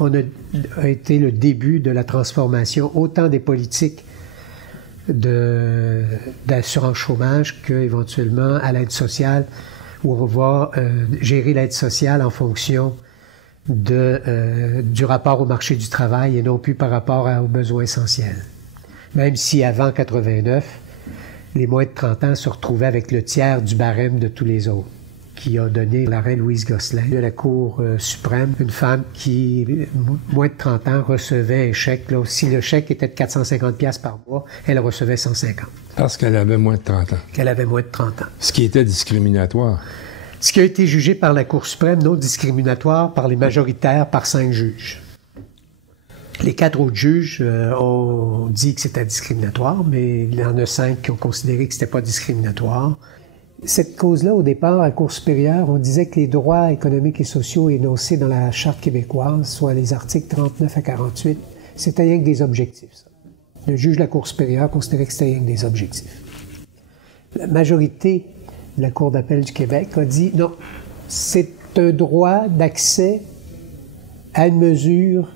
on a été le début de la transformation autant des politiques d'assurance chômage qu'éventuellement à l'aide sociale, où on va gérer l'aide sociale en fonction du rapport au marché du travail et non plus par rapport aux besoins essentiels. Même si avant 89, les moins de 30 ans se retrouvaient avec le tiers du barème de tous les autres, qui a donné l'arrêt Louise Gosselin de la Cour suprême, une femme qui, moins de 30 ans, recevait un chèque. Là, si le chèque était de 450$ par mois, elle recevait 150. Parce qu'elle avait moins de 30 ans. Qu'elle avait moins de 30 ans. Ce qui était discriminatoire. Ce qui a été jugé par la Cour suprême non discriminatoire par les majoritaires, par 5 juges. Les 4 autres juges ont dit que c'était discriminatoire, mais il y en a 5 qui ont considéré que c'était pas discriminatoire. Cette cause-là, au départ, à la Cour supérieure, on disait que les droits économiques et sociaux énoncés dans la Charte québécoise, soit les articles 39 à 48, c'était rien que des objectifs. Ça. Le juge de la Cour supérieure considérait que c'était rien que des objectifs. La majorité de la Cour d'appel du Québec a dit non, c'est un droit d'accès à une mesure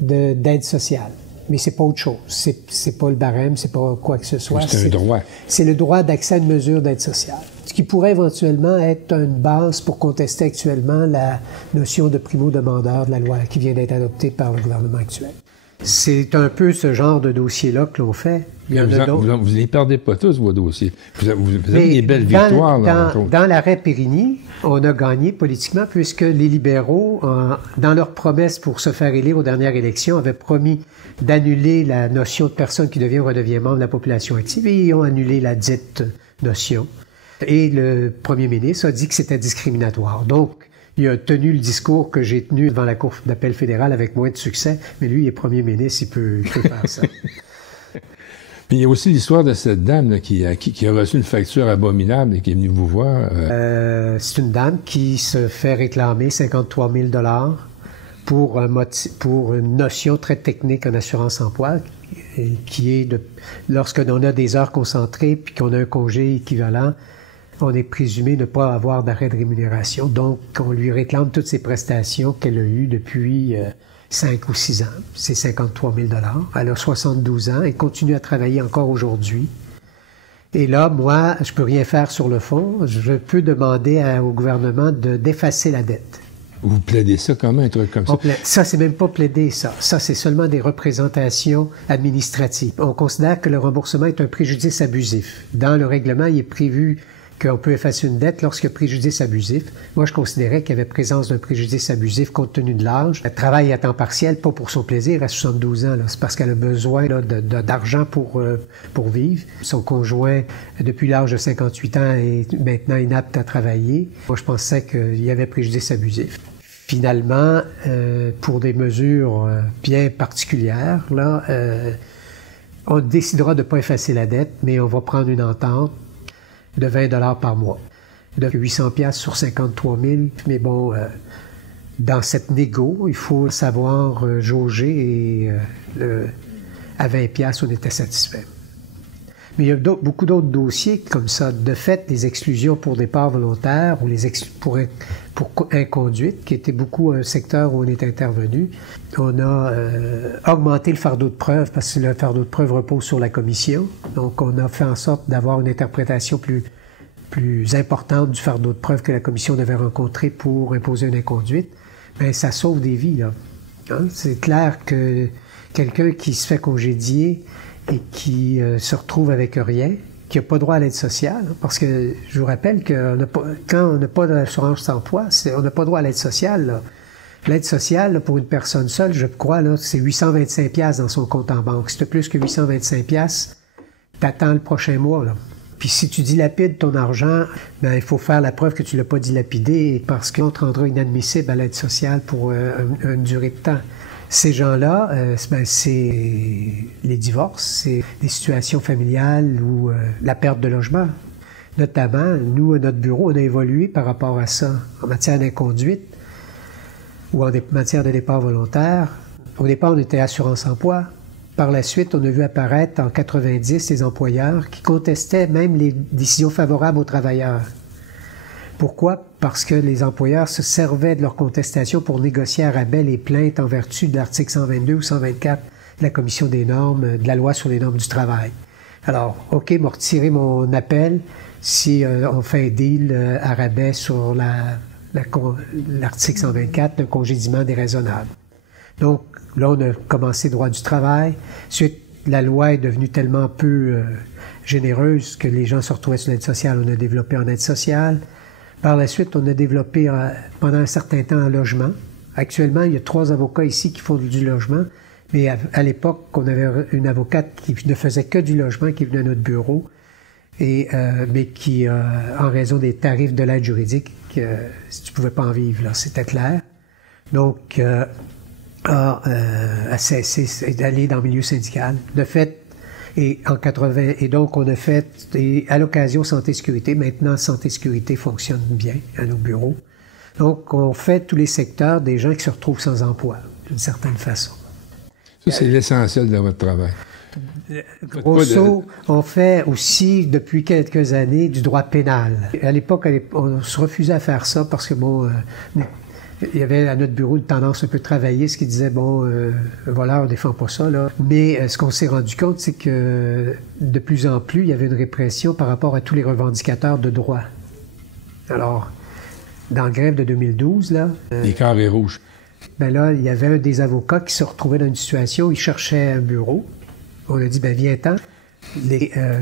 d'aide sociale. Mais c'est pas autre chose. C'est pas le barème, c'est pas quoi que ce soit. C'est un droit. C'est le droit d'accès à une mesure d'aide sociale. Ce qui pourrait éventuellement être une base pour contester actuellement la notion de primo-demandeur de la loi qui vient d'être adoptée par le gouvernement actuel. C'est un peu ce genre de dossier-là que l'on fait. Il y en a d'autres. Vous ne les perdez pas tous, vos dossiers. Vous avez des belles victoires. Dans l'arrêt Périni, on a gagné politiquement puisque les libéraux, dans leur promesse pour se faire élire aux dernières élections, avaient promis d'annuler la notion de personne qui devient ou redevient membre de la population active et ils ont annulé la dite notion. Et le premier ministre a dit que c'était discriminatoire. Donc, il a tenu le discours que j'ai tenu devant la Cour d'appel fédérale avec moins de succès, mais lui, il est premier ministre, il peut faire ça. Puis il y a aussi l'histoire de cette dame là, qui a reçu une facture abominable et qui est venue vous voir. C'est une dame qui se fait réclamer 53 000 $ pour une notion très technique en assurance-emploi, qui est lorsque l'on a des heures concentrées puis qu'on a un congé équivalent, on est présumé ne pas avoir d'arrêt de rémunération. Donc, on lui réclame toutes ses prestations qu'elle a eues depuis 5 ou 6 ans. C'est 53 000 $. Elle a 72 ans et continue à travailler encore aujourd'hui. Et là, moi, je peux rien faire sur le fond. Je peux demander au gouvernement d'effacer la dette. Vous plaidez ça comment, un truc comme ça? Ça, c'est même pas plaider, ça. Ça, c'est seulement des représentations administratives. On considère que le remboursement est un préjudice abusif. Dans le règlement, il est prévu qu'on peut effacer une dette lorsqu'il y a préjudice abusif. Moi, je considérais qu'il y avait présence d'un préjudice abusif compte tenu de l'âge. Elle travaille à temps partiel, pas pour son plaisir, à 72 ans. C'est parce qu'elle a besoin d'argent pour vivre. Son conjoint, depuis l'âge de 58 ans, est maintenant inapte à travailler. Moi, je pensais qu'il y avait préjudice abusif. Finalement, pour des mesures bien particulières, là, on décidera de ne pas effacer la dette, mais on va prendre une entente de 20 $ par mois. De 800$ sur 53 000. Mais bon, dans cette négo, il faut savoir jauger et à 20$, on était satisfait. Mais il y a beaucoup d'autres dossiers comme ça. De fait, les exclusions pour départ volontaire ou pour inconduite, qui était beaucoup un secteur où on est intervenu. On a augmenté le fardeau de preuve parce que le fardeau de preuve repose sur la commission. Donc, on a fait en sorte d'avoir une interprétation plus importante du fardeau de preuve que la commission devait rencontrer pour imposer une inconduite. Mais ça sauve des vies, là. Hein? C'est clair que quelqu'un qui se fait congédier et qui se retrouve avec rien, qui n'a pas droit à l'aide sociale, parce que je vous rappelle que quand on n'a pas d'assurance emploi, on n'a pas droit à l'aide sociale. Là. L'aide sociale, là, pour une personne seule, je crois, là, c'est 825$ dans son compte en banque. Si tu as plus que 825$, t'attends le prochain mois. Là. Puis si tu dilapides ton argent, ben, il faut faire la preuve que tu ne l'as pas dilapidé parce qu'on te rendra inadmissible à l'aide sociale pour une durée de temps. Ces gens-là, ben, c'est les divorces, c'est des situations familiales ou la perte de logement. Notamment, nous, à notre bureau, on a évolué par rapport à ça en matière d'inconduite ou en matière de départ volontaire. Au départ, on était assurance-emploi. Par la suite, on a vu apparaître en 90 les employeurs qui contestaient même les décisions favorables aux travailleurs. Pourquoi? Parce que les employeurs se servaient de leur contestation pour négocier à rabais les plaintes en vertu de l'article 122 ou 124 de la Commission des normes, de la loi sur les normes du travail. Alors, OK, m'a retiré mon appel si on fait un deal à rabais sur l'article 124, le congédiement déraisonnable. Donc, là, on a commencé droit du travail. Ensuite, la loi est devenue tellement peu généreuse que les gens se retrouvaient sur l'aide sociale. On a développé en aide sociale. Par la suite, on a développé pendant un certain temps un logement. Actuellement, il y a 3 avocats ici qui font du logement. Mais à l'époque, on avait une avocate qui ne faisait que du logement, qui venait à notre bureau, mais qui, en raison des tarifs de l'aide juridique, tu ne pouvais pas en vivre, là, c'était clair. Donc, a cessé d'aller dans le milieu syndical. De fait, et en 80, et donc on a fait, et à l'occasion santé-sécurité, maintenant santé-sécurité fonctionne bien à nos bureaux. Donc, on fait tous les secteurs des gens qui se retrouvent sans emploi, d'une certaine façon. Ça, c'est l'essentiel de votre travail. Grosso, on fait aussi, depuis quelques années, du droit pénal. À l'époque, on se refusait à faire ça parce que, bon, il y avait à notre bureau une tendance un peu travaillée, ce qui disait, bon, voilà, on défend pas ça, là. Mais ce qu'on s'est rendu compte, c'est que de plus en plus, il y avait une répression par rapport à tous les revendicateurs de droits. Alors, dans la grève de 2012, là... les carrés rouges. Ben là, il y avait un des avocats qui se retrouvait dans une situation où il cherchait un bureau. On a dit, ben viens-t'en.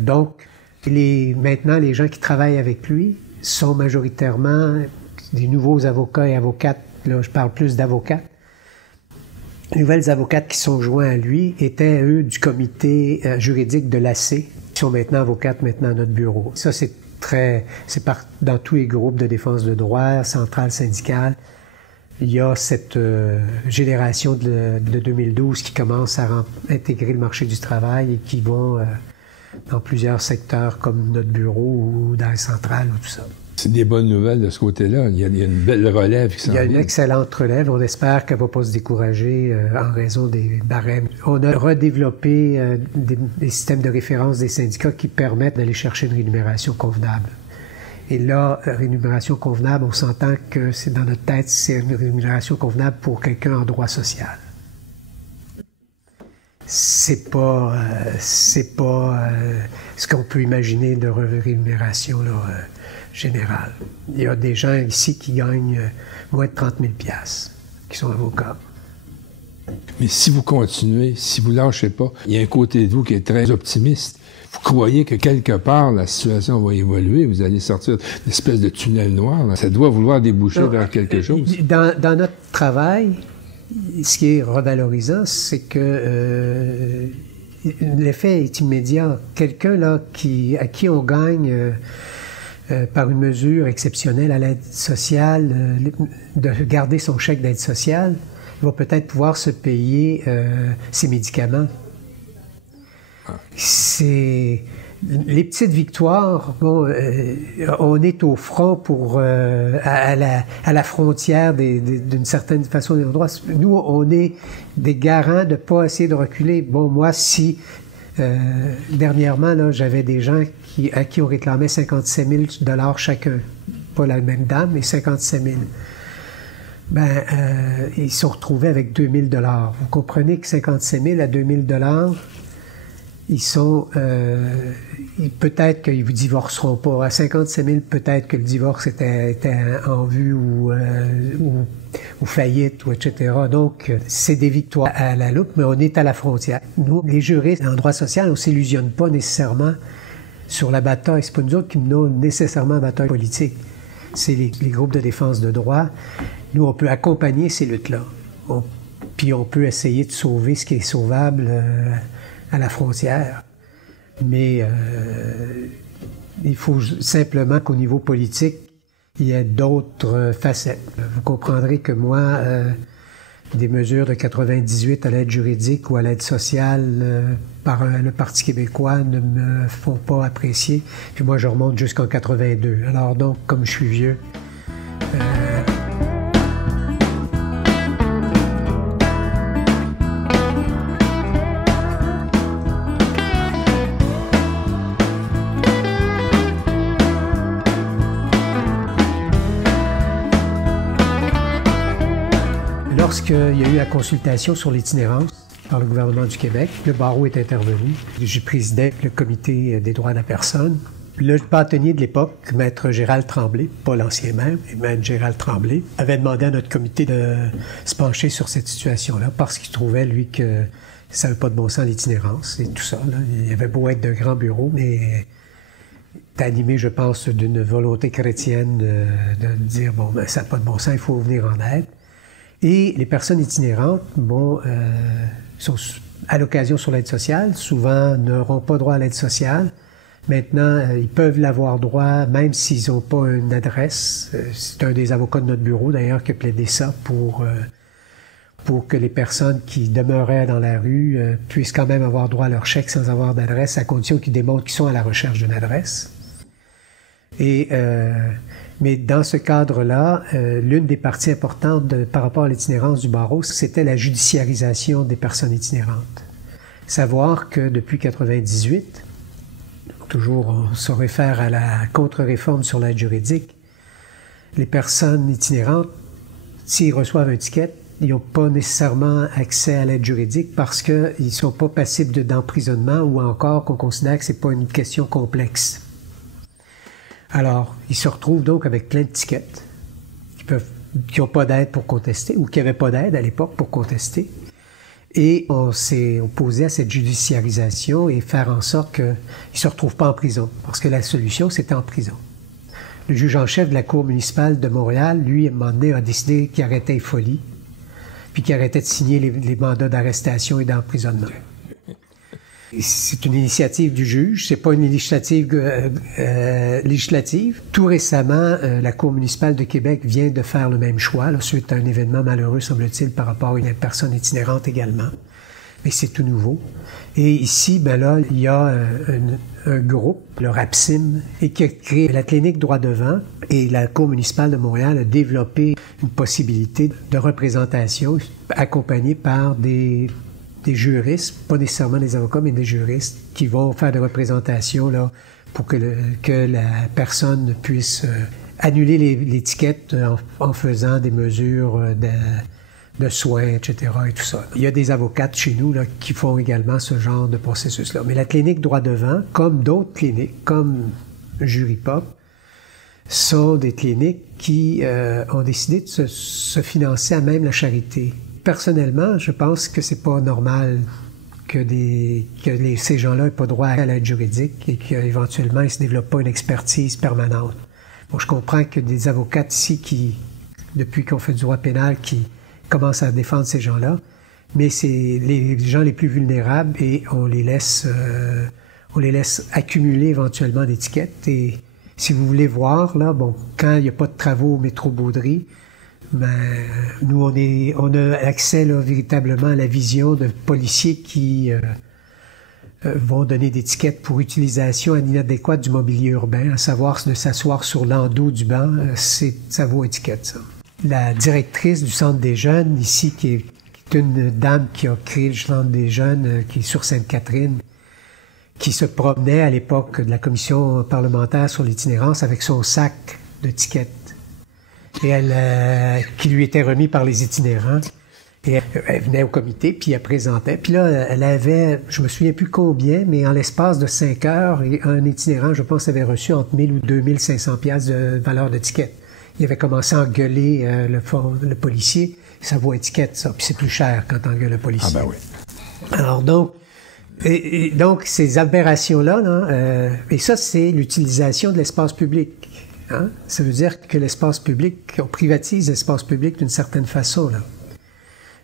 Donc, maintenant, les gens qui travaillent avec lui sont majoritairement des nouveaux avocats et avocates. Là, je parle plus d'avocats. Les nouvelles avocates qui sont joints à lui étaient, eux, du comité juridique de l'AC, qui sont maintenant avocates maintenant à notre bureau. Ça, c'est dans tous les groupes de défense de droit, centrales syndicales. Il y a cette génération de 2012 qui commence à intégrer le marché du travail et qui vont dans plusieurs secteurs comme notre bureau ou dans les centrales ou tout ça. C'est des bonnes nouvelles de ce côté-là. Il y a une belle relève qui s'en vient. Il y a une excellente relève. On espère qu'elle ne va pas se décourager en raison des barèmes. On a redéveloppé des systèmes de référence des syndicats qui permettent d'aller chercher une rémunération convenable. Et là, rémunération convenable, on s'entend que c'est dans notre tête, c'est une rémunération convenable pour quelqu'un en droit social. C'est pas ce qu'on peut imaginer de rémunération là, générale. Il y a des gens ici qui gagnent moins de 30 000 $, qui sont avocats. Mais si vous continuez, si vous lâchez pas, il y a un côté de vous qui est très optimiste. Vous croyez que quelque part, la situation va évoluer, vous allez sortir d'une espèce de tunnel noir. Là. Ça doit vouloir déboucher vers quelque chose. Dans notre travail, ce qui est revalorisant, c'est que l'effet est immédiat. Quelqu'un là à qui on gagne par une mesure exceptionnelle à l'aide sociale, de garder son chèque d'aide sociale, va peut-être pouvoir se payer ses médicaments. C'est les petites victoires. Bon, on est au front pour à la frontière d'une certaine façon des droits. Nous, on est des garants de pas essayer de reculer. Bon, moi, si dernièrement là, j'avais des gens à qui on réclamait 57 000 $ chacun, pas la même dame, mais 57 000. Ben, ils se sont retrouvés avec 2 000 $. Vous comprenez que 57 000 à 2 000 $, ils sont... peut-être qu'ils vous divorceront pas. À 57 000, peut-être que le divorce était en vue ou faillite, ou etc. Donc, c'est des victoires à la loupe, mais on est à la frontière. Nous, les juristes en droit social, on ne s'illusionne pas nécessairement sur la bataille. C'est pas nous autres qui menons nécessairement la bataille politique. C'est les groupes de défense de droit. Nous, on peut accompagner ces luttes-là. Puis on peut essayer de sauver ce qui est sauvable à la frontière. Mais Il faut simplement qu'au niveau politique, il y ait d'autres facettes. Vous comprendrez que moi, des mesures de 98 à l'aide juridique ou à l'aide sociale par le Parti québécois ne me font pas apprécier. Puis moi, je remonte jusqu'en 82. Alors donc, comme je suis vieux... Lorsqu'il y a eu la consultation sur l'itinérance par le gouvernement du Québec, le barreau est intervenu. J'ai présidé le comité des droits de la personne. Le bâtonnier de l'époque, maître Gérald Tremblay, pas l'ancien maire, mais maître Gérald Tremblay, avait demandé à notre comité de se pencher sur cette situation-là parce qu'il trouvait, lui, que ça n'avait pas de bon sens l'itinérance et tout ça. Là. Il avait beau être de grands bureaux, mais animé, je pense, d'une volonté chrétienne de dire, bon, ben, ça n'a pas de bon sens, il faut venir en aide. Et les personnes itinérantes, sont à l'occasion sur l'aide sociale, souvent n'auront pas droit à l'aide sociale. Maintenant, ils peuvent l'avoir droit, même s'ils n'ont pas une adresse. C'est un des avocats de notre bureau, d'ailleurs, qui a plaidé ça pour que les personnes qui demeuraient dans la rue puissent quand même avoir droit à leur chèque sans avoir d'adresse, à condition qu'ils démontrent qu'ils sont à la recherche d'une adresse. Mais dans ce cadre-là, l'une des parties importantes par rapport à l'itinérance du barreau, c'était la judiciarisation des personnes itinérantes. Savoir que depuis 98, toujours on se réfère à la contre-réforme sur l'aide juridique, les personnes itinérantes, s'ils reçoivent un ticket, ils n'ont pas nécessairement accès à l'aide juridique parce qu'ils ne sont pas passibles d'emprisonnement ou encore qu'on considère que ce n'est pas une question complexe. Alors, ils se retrouvent donc avec plein de tickets qui n'ont pas d'aide pour contester ou qui n'avaient pas d'aide à l'époque pour contester. Et on s'est opposé à cette judiciarisation et faire en sorte qu'ils ne se retrouvent pas en prison, parce que la solution, c'était en prison. Le juge en chef de la Cour municipale de Montréal, lui, à un moment donné, a décidé qu'il arrêtait les folies, puis qu'il arrêtait de signer les mandats d'arrestation et d'emprisonnement. C'est une initiative du juge, c'est pas une initiative législative. Tout récemment, la Cour municipale de Québec vient de faire le même choix, là, suite à un événement malheureux, semble-t-il, par rapport à une personne itinérante également. Mais c'est tout nouveau. Et ici, ben là, il y a un groupe, le RAPSIM, et qui a créé la clinique Droit Devant, et la Cour municipale de Montréal a développé une possibilité de représentation accompagnée par des juristes, pas nécessairement des avocats, mais des juristes qui vont faire des représentations là, pour que la personne puisse annuler l'étiquette en faisant des mesures de soins, etc. et tout ça. Il y a des avocates chez nous là, qui font également ce genre de processus-là. Mais la clinique Droit Devant, comme d'autres cliniques, comme Juripop, sont des cliniques qui ont décidé de se financer à même la charité. Personnellement, je pense que c'est pas normal que ces gens-là n'aient pas droit à l'aide juridique et qu'éventuellement, ils ne se développent pas une expertise permanente. Bon, je comprends que des avocates ici depuis qu'on fait du droit pénal, qui commencent à défendre ces gens-là, mais c'est les gens les plus vulnérables et on les laisse accumuler éventuellement d'étiquettes. Et si vous voulez voir, là, bon, quand il n'y a pas de travaux au métro Baudry, ben, nous, on a accès là, véritablement à la vision de policiers qui vont donner des tickets pour utilisation inadéquate du mobilier urbain, à savoir de s'asseoir sur l'endos du banc, ça vaut étiquette, ça. La directrice du Centre des jeunes, ici, qui est une dame qui a créé le Centre des jeunes, qui est sur Sainte-Catherine, qui se promenait à l'époque de la commission parlementaire sur l'itinérance avec son sac de tickets. Et qui lui était remis par les itinérants. Et elle venait au comité, puis elle présentait. Puis là, elle avait, je me souviens plus combien, mais en l'espace de 5 heures, un itinérant, je pense, avait reçu entre 1000 ou 2500 piastres de valeur de ticket. Il avait commencé à engueuler le policier. Ça vaut étiquette, ça. Puis c'est plus cher quand on engueule le policier. Ah ben oui. Alors donc, donc ces aberrations-là, là, et ça, c'est l'utilisation de l'espace public. Hein? Ça veut dire que l'espace public, on privatise l'espace public d'une certaine façon, là.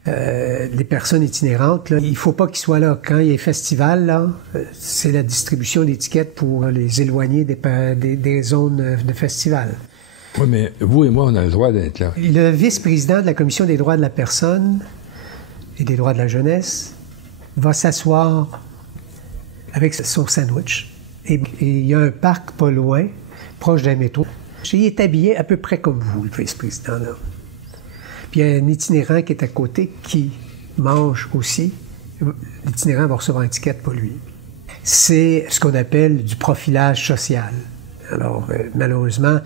les personnes itinérantes, là, il ne faut pas qu'ils soient là. Quand il y a un festival, là, c'est la distribution d'étiquettes pour les éloigner des zones de festival. Oui, mais vous et moi, on a le droit d'être là. Le vice-président de la Commission des droits de la personne et des droits de la jeunesse va s'asseoir avec son sandwich. Et il y a un parc pas loin, proche d'un métro. Il est habillé à peu près comme vous, le vice-président, là. Puis il y a un itinérant qui est à côté qui mange aussi. L'itinérant va recevoir une étiquette pour lui. C'est ce qu'on appelle du profilage social. Alors, malheureusement,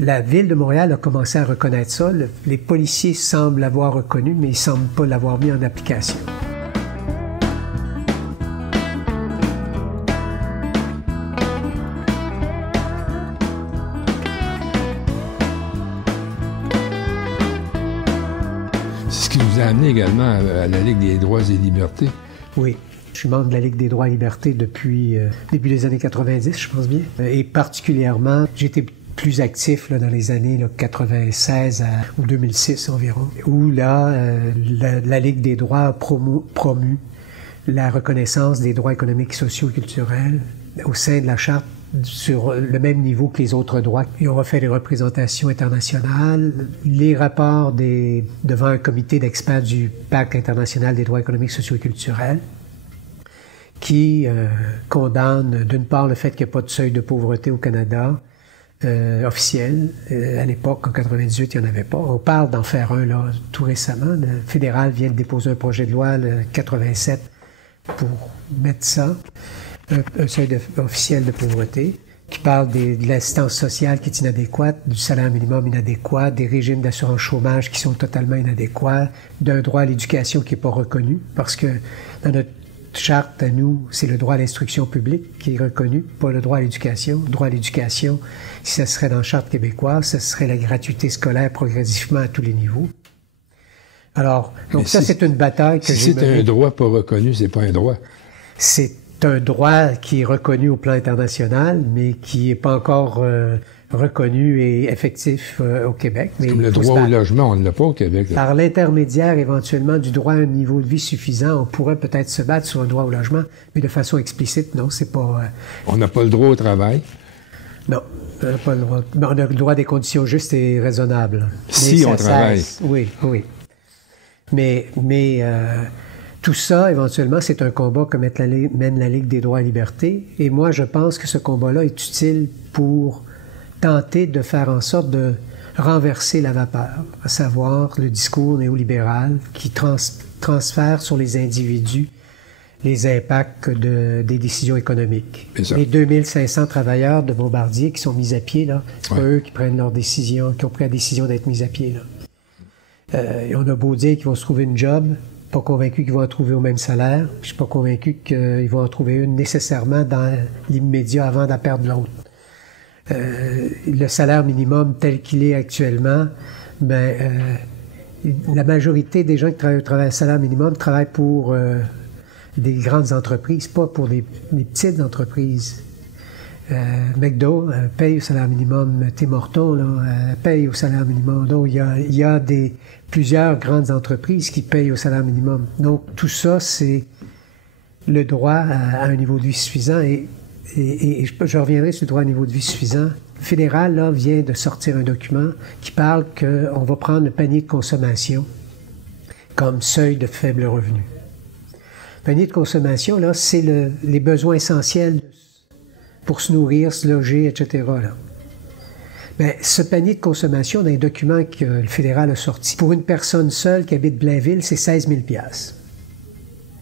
la Ville de Montréal a commencé à reconnaître ça. Les policiers semblent l'avoir reconnu, mais ils ne semblent pas l'avoir mis en application. C'est ce qui vous a amené également à la Ligue des droits et libertés. Oui. Je suis membre de la Ligue des droits et libertés depuis début des années 90, je pense bien. Et particulièrement, j'ai été plus actif là, dans les années là, 96 ou 2006 environ, où là, la Ligue des droits a promu la reconnaissance des droits économiques, sociaux et culturels au sein de la Charte sur le même niveau que les autres droits. Ils ont refait les représentations internationales, les rapports devant un comité d'experts du Pacte international des droits économiques, sociaux et culturels, qui condamne d'une part le fait qu'il n'y a pas de seuil de pauvreté au Canada officiel. À l'époque, en 98, il n'y en avait pas. On parle d'en faire un là, tout récemment. Le fédéral vient de déposer un projet de loi, le 87, pour mettre ça, un seuil officiel de pauvreté, qui parle de l'assistance sociale qui est inadéquate, du salaire minimum inadéquat, des régimes d'assurance chômage qui sont totalement inadéquats, d'un droit à l'éducation qui n'est pas reconnu, parce que dans notre charte à nous, c'est le droit à l'instruction publique qui est reconnu, pas le droit à l'éducation. Le droit à l'éducation, si ça serait dans la charte québécoise, ça serait la gratuité scolaire progressivement à tous les niveaux. Alors, donc ça, c'est une bataille que j'ai menée. Si c'est un droit pas reconnu, c'est pas un droit. C'est un droit qui est reconnu au plan international, mais qui n'est pas encore reconnu et effectif au Québec. Mais comme le droit au logement, on ne l'a pas au Québec. Là. Par l'intermédiaire, éventuellement, du droit à un niveau de vie suffisant, on pourrait peut-être se battre sur un droit au logement, mais de façon explicite, non, c'est pas... On n'a pas le droit au travail. Non, on n'a pas le droit. On a le droit à des conditions justes et raisonnables. Si on travaille. Oui, oui. Mais tout ça, éventuellement, c'est un combat que mène la Ligue des droits et libertés. Et moi, je pense que ce combat-là est utile pour tenter de faire en sorte de renverser la vapeur, à savoir le discours néolibéral qui transfère sur les individus les impacts des décisions économiques. Les 2500 travailleurs de Bombardier qui sont mis à pied, là, c'est pas eux qui prennent leur décision, qui ont pris la décision d'être mis à pied. Là. Et on a beau dire qu'ils vont se trouver une job, pas convaincu qu'ils vont en trouver au même salaire. Je suis pas convaincu qu'ils vont en trouver une nécessairement dans l'immédiat avant d'en perdre l'autre. Le salaire minimum tel qu'il est actuellement, la majorité des gens qui travaillent à salaire minimum travaillent pour des grandes entreprises, pas pour des petites entreprises. McDo paye au salaire minimum, Tim Hortons paye au salaire minimum. Donc, il y a plusieurs grandes entreprises qui payent au salaire minimum. Donc, tout ça, c'est le droit à un niveau de vie suffisant. Et je reviendrai sur le droit à un niveau de vie suffisant. Le fédéral, là, vient de sortir un document qui parle qu'on va prendre le panier de consommation comme seuil de faible revenu. Le panier de consommation, là, c'est les besoins essentiels pour se nourrir, se loger, etc. Là. Mais ce panier de consommation, dans les documents que le fédéral a sortis, pour une personne seule qui habite Blainville, c'est 16 000 $.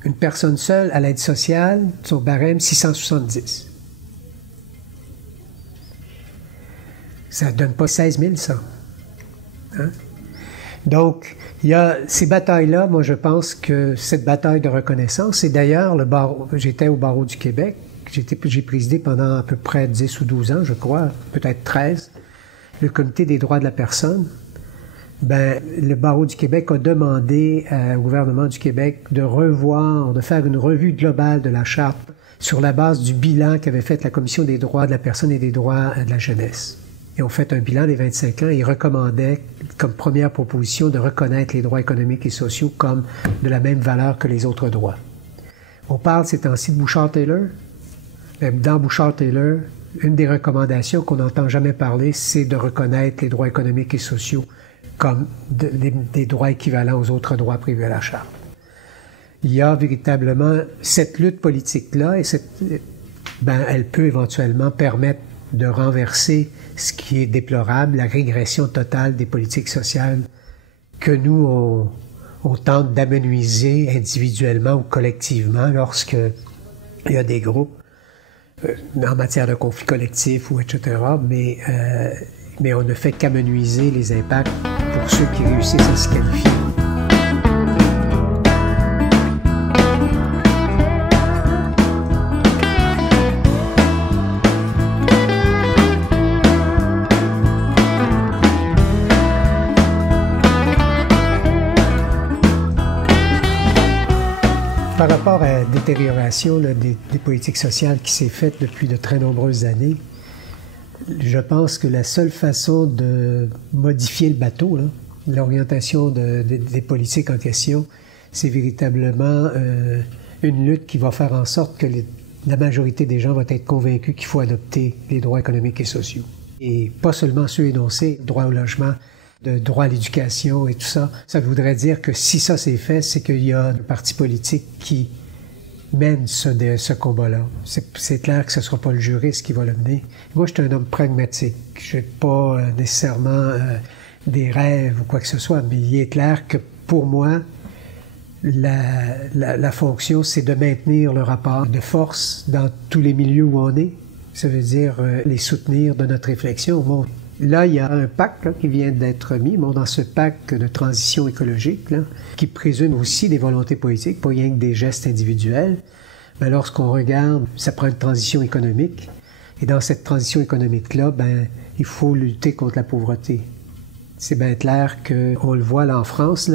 Une personne seule à l'aide sociale, son barème, 670. Ça ne donne pas 16 000, ça. Hein? Donc, il y a ces batailles-là, moi je pense que cette bataille de reconnaissance, et d'ailleurs, j'étais au barreau du Québec, j'ai présidé pendant à peu près 10 ou 12 ans, je crois, peut-être 13, le Comité des droits de la personne. Le barreau du Québec a demandé au gouvernement du Québec de faire une revue globale de la Charte sur la base du bilan qu'avait fait la Commission des droits de la personne et des droits de la jeunesse. Ils ont fait un bilan des 25 ans et ils recommandaient, comme première proposition, de reconnaître les droits économiques et sociaux comme de la même valeur que les autres droits. On parle ces temps-ci de Bouchard-Taylor. Dans Bouchard-Taylor, une des recommandations qu'on n'entend jamais parler, c'est de reconnaître les droits économiques et sociaux comme des droits équivalents aux autres droits prévus à la Charte. Il y a véritablement cette lutte politique-là et elle peut éventuellement permettre de renverser ce qui est déplorable, la régression totale des politiques sociales que nous, on tente d'amenuiser individuellement ou collectivement lorsqu'il y a des groupes en matière de conflits collectifs ou etc. Mais on ne fait qu'amenuiser les impacts pour ceux qui réussissent à se qualifier. Par rapport à la détérioration des politiques sociales qui s'est faite depuis de très nombreuses années, je pense que la seule façon de modifier le bateau, l'orientation des politiques en question, c'est véritablement une lutte qui va faire en sorte que la majorité des gens vont être convaincus qu'il faut adopter les droits économiques et sociaux. Et pas seulement ceux énoncés, droit au logement, de droit à l'éducation et tout ça. Ça voudrait dire que si ça c'est fait, c'est qu'il y a un parti politique qui mène ce combat-là. C'est clair que ce ne sera pas le juriste qui va le mener. Moi, je suis un homme pragmatique. Je n'ai pas nécessairement des rêves ou quoi que ce soit, mais il est clair que pour moi, la fonction, c'est de maintenir le rapport de force dans tous les milieux où on est. Ça veut dire les soutenir de notre réflexion. Bon, là, il y a un pacte qui vient d'être mis, dans ce pacte de transition écologique, qui présume aussi des volontés politiques, pas rien que des gestes individuels. Mais lorsqu'on regarde, ça prend une transition économique. Et dans cette transition économique-là, il faut lutter contre la pauvreté. C'est bien clair qu'on le voit là en France,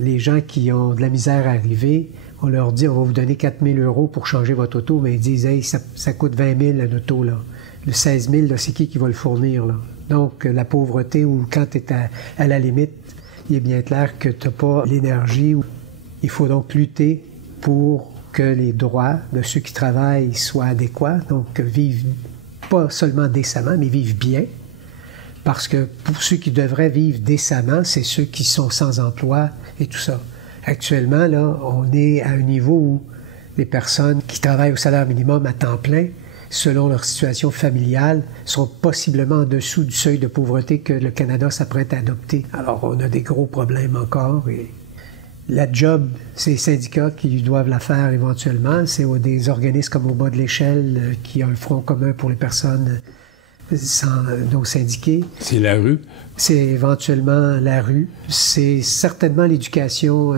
les gens qui ont de la misère à arriver, on leur dit, on va vous donner 4 000 € pour changer votre auto, mais ils disent, hey, ça coûte 20 000 un auto, là. Le 16 000, c'est qui va le fournir, là? Donc, la pauvreté, ou quand tu es à la limite, il est bien clair que tu n'as pas l'énergie. Il faut donc lutter pour que les droits de ceux qui travaillent soient adéquats, donc vivent pas seulement décemment, mais vivent bien. Parce que pour ceux qui devraient vivre décemment, c'est ceux qui sont sans emploi et tout ça. Actuellement, là, on est à un niveau où les personnes qui travaillent au salaire minimum à temps plein, selon leur situation familiale, sont possiblement en dessous du seuil de pauvreté que le Canada s'apprête à adopter. Alors, on a des gros problèmes encore. Et la job, c'est les syndicats qui doivent la faire éventuellement. C'est des organismes comme au bas de l'échelle qui ont le front commun pour les personnes non syndiquées. C'est la rue? C'est éventuellement la rue. C'est certainement l'éducation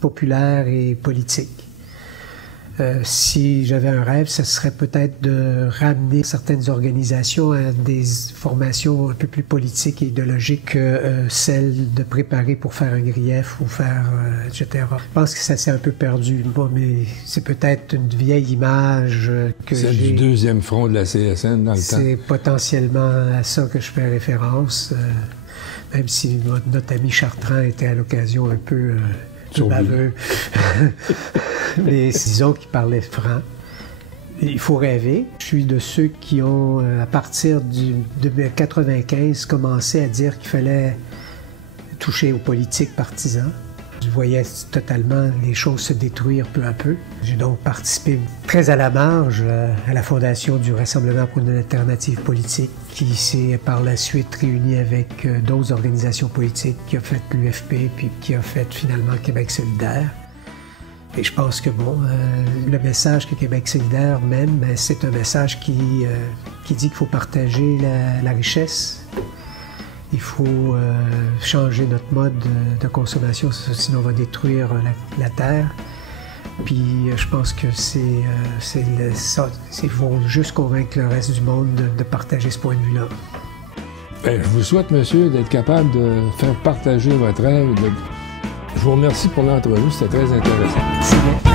populaire et politique. Si j'avais un rêve, ce serait peut-être de ramener certaines organisations à des formations un peu plus politiques et idéologiques que celles de préparer pour faire un grief ou faire, etc. Je pense que ça s'est un peu perdu. Bon, mais c'est peut-être une vieille image que j'ai. Celle du deuxième front de la CSN dans le temps. C'est potentiellement à ça que je fais référence, même si notre ami Chartrand était à l'occasion un peu... baveux. Mais disons qu'il parlait franc. Il faut rêver. Je suis de ceux qui ont, à partir de 1995, commencé à dire qu'il fallait toucher aux politiques partisans. Je voyais totalement les choses se détruire peu à peu. J'ai donc participé très à la marge à la fondation du Rassemblement pour une alternative politique qui s'est par la suite réuni avec d'autres organisations politiques, qui a fait l'UFP puis qui a fait finalement Québec solidaire. Et je pense que le message que Québec solidaire mène, c'est un message qui dit qu'il faut partager la richesse. Il faut changer notre mode de consommation, sinon on va détruire la terre. Puis je pense que il faut juste convaincre le reste du monde de partager ce point de vue-là. Bien, je vous souhaite, monsieur, d'être capable de faire partager votre rêve. Je vous remercie pour l'entrevue, c'était très intéressant. C'est bien.